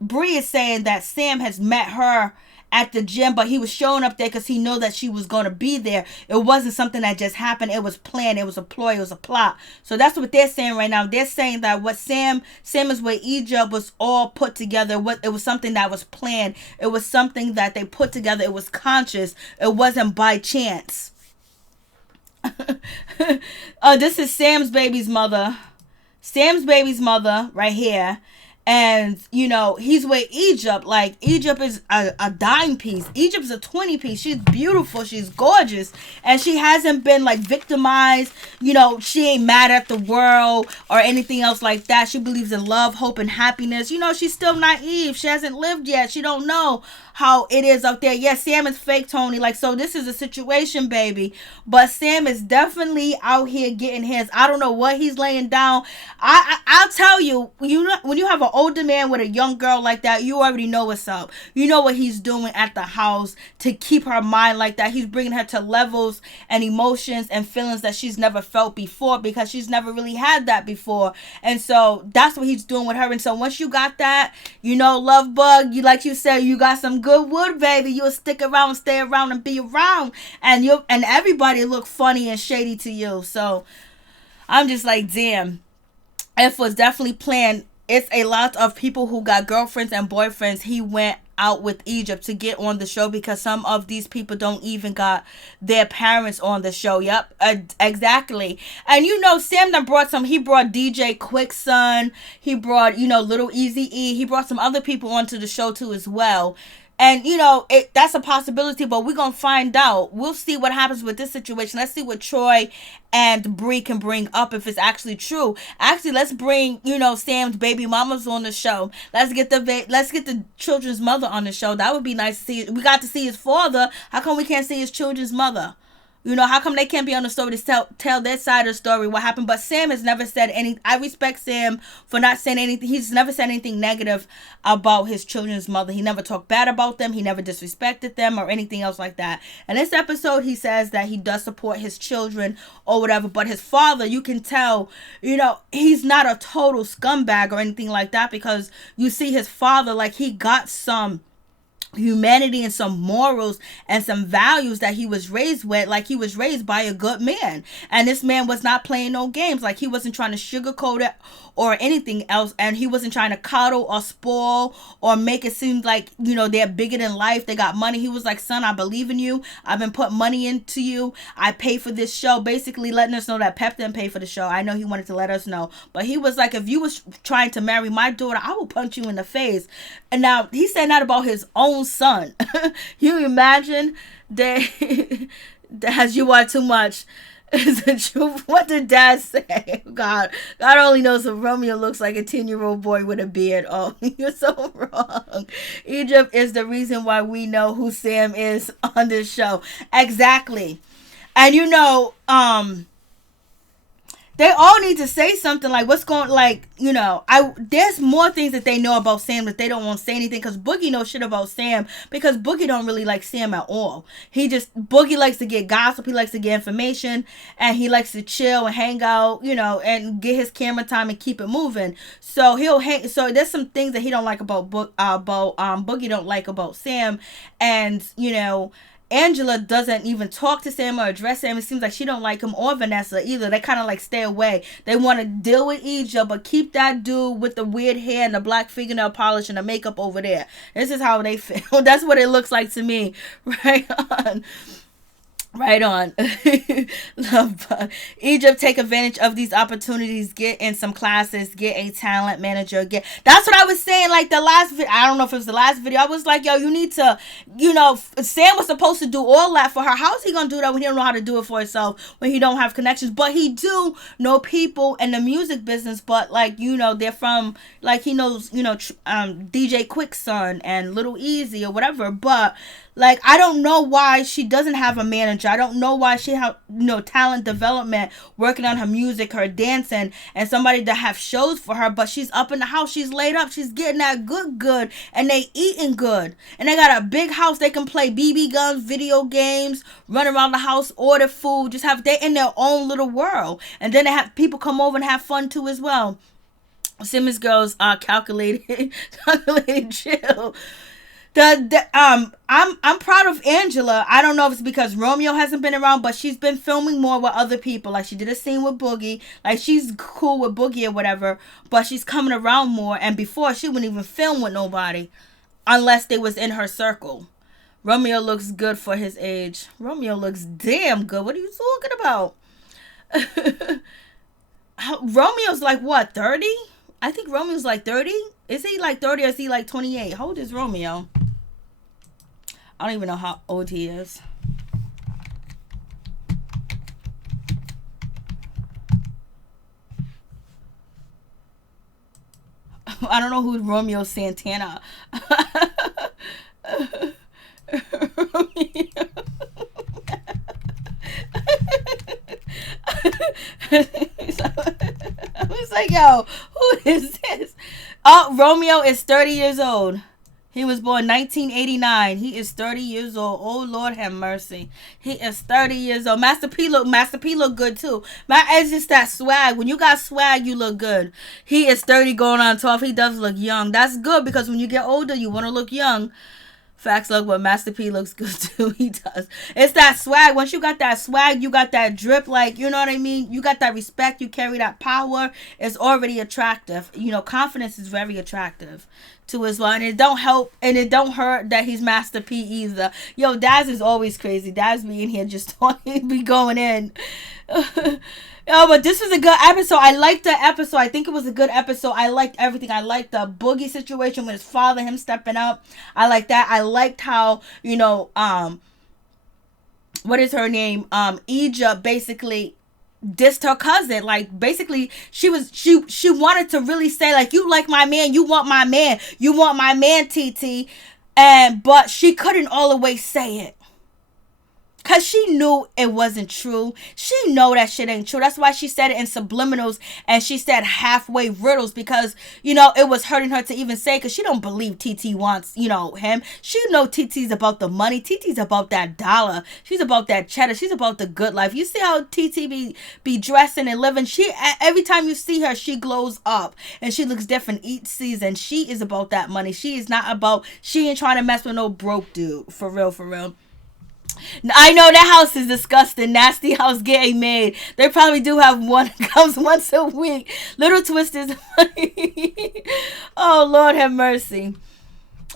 Bree is saying that Sam has met her at the gym, but he was showing up there because he knew that she was going to be there. It wasn't something that just happened. It was planned. It was a ploy. It was a plot. So that's what they're saying right now. They're saying that what Sam is with Egypt was all put together. It was something that was planned. It was something that they put together. It was conscious. It wasn't by chance. This is Sam's baby's mother. Sam's baby's mother right here. And, he's with Egypt. Like, Egypt is a dime piece. Egypt is a 20 piece. She's beautiful. She's gorgeous. And she hasn't been, victimized. She ain't mad at the world or anything else like that. She believes in love, hope, and happiness. She's still naive. She hasn't lived yet. She don't know how it is out there. Yeah, Sam is fake, Tony. Like, so this is a situation, baby. But Sam is definitely out here getting his. I don't know what he's laying down. I'll tell you, when you have an older man with a young girl like that, you already know what's up. You know what he's doing at the house to keep her mind like that. He's bringing her to levels and emotions and feelings that she's never felt before, because she's never really had that before. And so that's what he's doing with her. And so once you got that, love bug, like you said, you got some good wood, baby. You'll stick around, stay around, and be around, and everybody look funny and shady to you. So I'm just like, damn, it was definitely planned. It's a lot of people who got girlfriends and boyfriends. He went out with Egypt to get on the show, because some of these people don't even got their parents on the show. Yep, exactly. And Sam done brought he brought DJ Quickson, he brought LilEazyE, he brought some other people onto the show too as well. And, that's a possibility, but we're going to find out. We'll see what happens with this situation. Let's see what Troy and Bree can bring up, if it's actually true. Actually, let's bring, Sam's baby mamas on the show. Let's get the children's mother on the show. That would be nice to see. We got to see his father. How come we can't see his children's mother? How come they can't be on the story to tell their side of the story, what happened? But Sam has never said anything. I respect Sam for not saying anything. He's never said anything negative about his children's mother. He never talked bad about them. He never disrespected them or anything else like that. In this episode, he says that he does support his children or whatever. But his father, you can tell, he's not a total scumbag or anything like that, because you see his father, like, he got some humanity and some morals and some values that he was raised with. Like, he was raised by a good man, and this man was not playing no games. Like, he wasn't trying to sugarcoat it or anything else, and he wasn't trying to coddle or spoil or make it seem like they're bigger than life, they got money. He was like, son, I believe in you, I've been putting money into you, I pay for this show, basically letting us know that Pep didn't pay for the show. I know he wanted to let us know, but he was like, if you was trying to marry my daughter, I will punch you in the face. And now he said that about his own son. You imagine that? As you are too much is the truth. What did Dad say? God only knows if Romeo looks like a 10-year-old boy with a beard. Oh, you're so wrong. Egypt is the reason why we know who Sam is on this show. Exactly. And they all need to say something, like, what's going, like, there's more things that they know about Sam that they don't want to say anything, because Boogie knows shit about Sam, because Boogie don't really like Sam at all. Boogie likes to get gossip, he likes to get information, and he likes to chill and hang out, and get his camera time and keep it moving. So so there's some things that he don't like about Boogie don't like about Sam, and, Angela doesn't even talk to Sam or address Sam. It seems like she don't like him or Vanessa either. They kind of like stay away. They want to deal with Egypt, but keep that dude with the weird hair and the black fingernail polish and the makeup over there. This is how they feel. That's what it looks like to me. Right on. Right on. Love bug. Egypt, take advantage of these opportunities. Get in some classes. Get a talent manager. That's what I was saying. Like, the last video, I don't know if it was the last video. I was like, yo, you need to, Sam was supposed to do all that for her. How is he gonna do that when he don't know how to do it for himself, when he don't have connections? But he do know people in the music business. But, like, they're from, like, he knows, DJ Quickson and LilEazyE or whatever. But, like, I don't know why she doesn't have a manager. I don't know why she have talent development, working on her music, her dancing, and somebody to have shows for her. But she's up in the house, she's laid up, she's getting that good, and they eating good, and they got a big house. They can play BB guns, video games, run around the house, order food, they in their own little world. And then they have people come over and have fun too as well. Simmons girls are calculated chill. I'm proud of Angela. I don't know if it's because Romeo hasn't been around, but she's been filming more with other people. Like, she did a scene with Boogie. Like, she's cool with Boogie or whatever, but she's coming around more. And before, she wouldn't even film with nobody unless they was in her circle. Romeo looks good for his age. Romeo looks damn good. What are you talking about? Romeo's like, what, 30? I think Romeo's like 30. Is he like 30 or is he like 28? How old is Romeo? I don't even know how old he is. I don't know who Romeo Santana. I was like, yo, who is this? Oh, Romeo is 30 years old. He was born 1989. He is 30 years old. Oh, Lord have mercy. He is 30 years old. Master P look good too. It's just that swag. When you got swag, you look good. He is 30 going on 12. He does look young. That's good because when you get older, you want to look young. Facts look, but Master P looks good too. He does. It's that swag. Once you got that swag, you got that drip. Like, you know what I mean? You got that respect. You carry that power. It's already attractive. You know, confidence is very attractive too as well. And it don't help and it don't hurt that he's Master P either. Yo, Daz is always crazy. Daz be in here just talking, be going in. Oh, but this was a good episode. I liked the episode. I think it was a good episode. I liked everything. I liked the Boogie situation with his father, him stepping up. I liked that. I liked how, you know, what is her name? Egypt basically dissed her cousin. Like, basically, she wanted to really say, like, you like my man, you want my man, TT. But she couldn't all the way say it. Because she knew it wasn't true. She know that shit ain't true. That's why she said it in subliminals and she said halfway riddles because, you know, it was hurting her to even say because she don't believe TT wants, you know, him. She know TT's about the money. TT's about that dollar. She's about that cheddar. She's about the good life. You see how TT be dressing and living. Every time you see her, she glows up and she looks different each season. She is about that money. She ain't trying to mess with no broke dude. For real, for real. I know that house is disgusting. Nasty house getting made. They probably do have one that comes once a week. Little Twist is funny. Oh, Lord have mercy.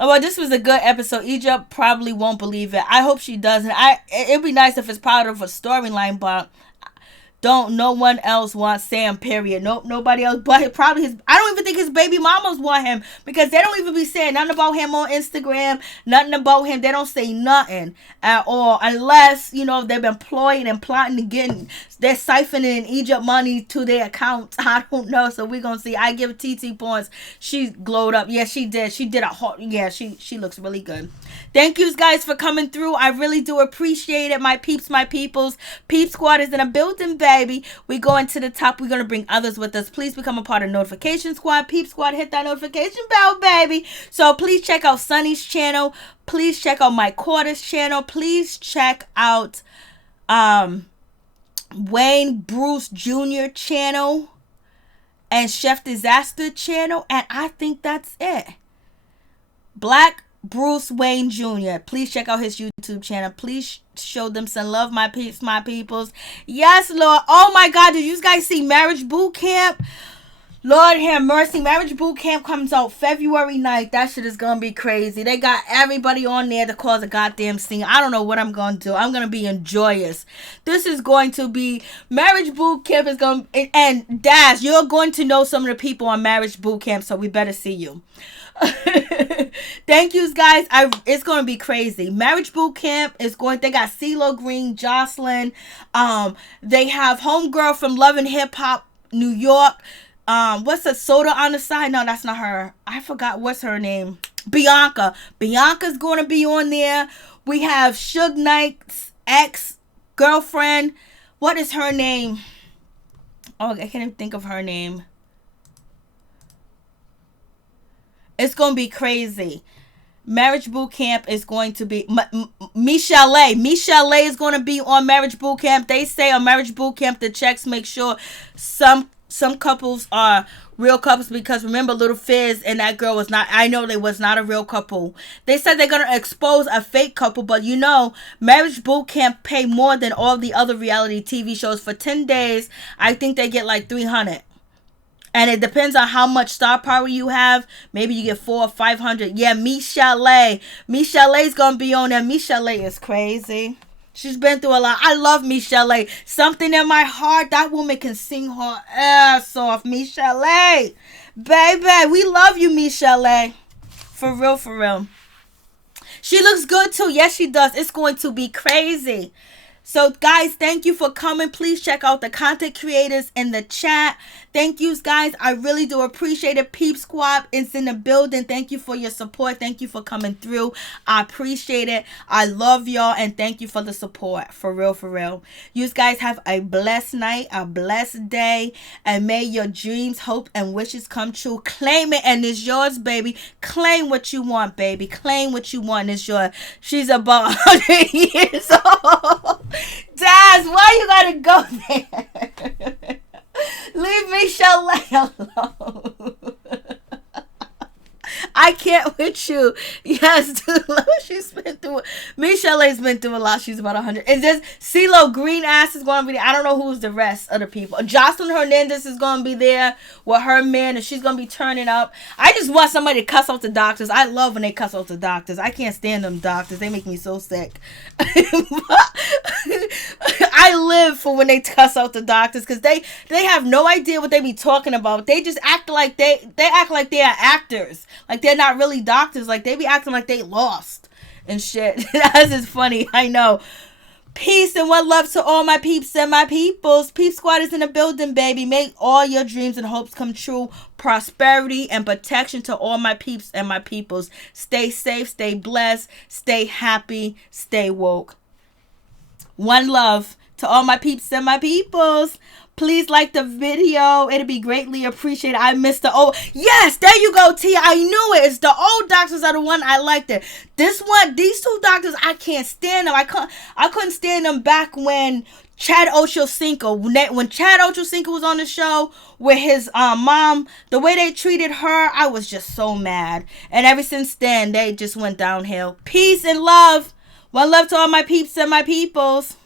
Oh, well, this was a good episode. Egypt probably won't believe it. I hope she doesn't. It'd be nice if it's part of a storyline, but no one else wants Sam, period. Nope, nobody else. But probably I don't even think his baby mamas want him because they don't even be saying nothing about him on Instagram. Nothing about him. They don't say nothing at all. Unless, you know, they've been ploying and plotting to they're siphoning Egypt money to their accounts. I don't know. So we're going to see. I give TT points. She glowed up. Yeah, she did. She did a hot. Yeah, she looks really good. Thank you guys for coming through. I really do appreciate it. My peeps, my peoples. Peep Squad is in a building, baby. We going to the top. We're going to bring others with us. Please become a part of Notification Squad. Peep Squad, hit that notification bell, baby. So please check out Sunny's channel. Please check out Mike Quarter's channel. Please check out Wayne Bruce Jr. channel and Chef Disaster channel. And I think that's it. Black Bruce Wayne Jr. Please check out his YouTube channel. Please show them some love, my peeps, my peoples. Yes, Lord. Oh my God, did you guys see Marriage Boot Camp? Lord have mercy. Marriage Boot Camp comes out February 9th. That shit is gonna be crazy. They got everybody on there to cause a goddamn scene. I don't know what I'm gonna do. I'm gonna be joyous. This is going to be Marriage Boot Camp is gonna, and Daz, you're going to know some of the people on Marriage Boot Camp, so we better see you. Thank you guys. It's gonna be crazy. Marriage Boot Camp is going. They got CeeLo Green, Jocelyn. They have homegirl from Love and Hip Hop New York. What's the soda on the side? No, that's not her. I forgot what's her name. Bianca. Bianca's gonna be on there. We have Suge Knight's ex-girlfriend. What is her name? Oh, I can't even think of her name. It's going to be crazy. Marriage Boot Camp is going to be... Michelle. Michelle is going to be on Marriage Boot Camp. They say on Marriage Boot Camp, the checks make sure some couples are real couples because remember Little Fizz and that girl was not... I know they was not a real couple. They said they're going to expose a fake couple, but you know, Marriage Boot Camp pay more than all the other reality TV shows. For 10 days, I think they get like $300. And it depends on how much star power you have. Maybe you get 400 or 500. Yeah, Michelle. Michelle's going to be on there. Michelle is crazy. She's been through a lot. I love Michelle. Something in my heart. That woman can sing her ass off. Michelle. Baby, we love you, Michelle. For real, for real. She looks good too. Yes, she does. It's going to be crazy. So, guys, thank you for coming. Please check out the content creators in the chat. Thank you, guys. I really do appreciate it. Peep Squad is in the building. Thank you for your support. Thank you for coming through. I appreciate it. I love y'all, and thank you for the support. For real, for real. You guys have a blessed night, a blessed day, and may your dreams, hope, and wishes come true. Claim it, and it's yours, baby. Claim what you want, baby. Claim what you want. It's yours. She's about 100 years old. Daz, why you gotta go there? Leave me Chalet alone. I can't with you. Yes, dude, she's been through it. Michelle's been through a lot. She's about 100. And this CeeLo Green ass is going to be there. I don't know who's the rest of the people. Jocelyn Hernandez is going to be there with her man, and she's going to be turning up. I just want somebody to cuss out the doctors. I love when they cuss out the doctors. I can't stand them doctors. They make me so sick. I live for when they cuss out the doctors, because they have no idea what they be talking about. They just act like they act like they are actors. Like they're not really doctors. Like they be acting like they lost and shit. That's just funny. I know. Peace and one love to all my peeps and my peoples. Peep Squad is in the building, baby. Make all your dreams and hopes come true. Prosperity and protection to all my peeps and my peoples. Stay safe, stay blessed, stay happy, stay woke. One love to all my peeps and my peoples. Please like the video. It'll be greatly appreciated. I missed the old. Yes, there you go, Tia. I knew it. It's the old doctors are the one I liked it. This one, these two doctors, I can't stand them. I couldn't stand them back when Chad Ochocinco, when Chad Ochocinco was on the show with his mom, the way they treated her, I was just so mad. And ever since then, they just went downhill. Peace and love. One love to all my peeps and my peoples.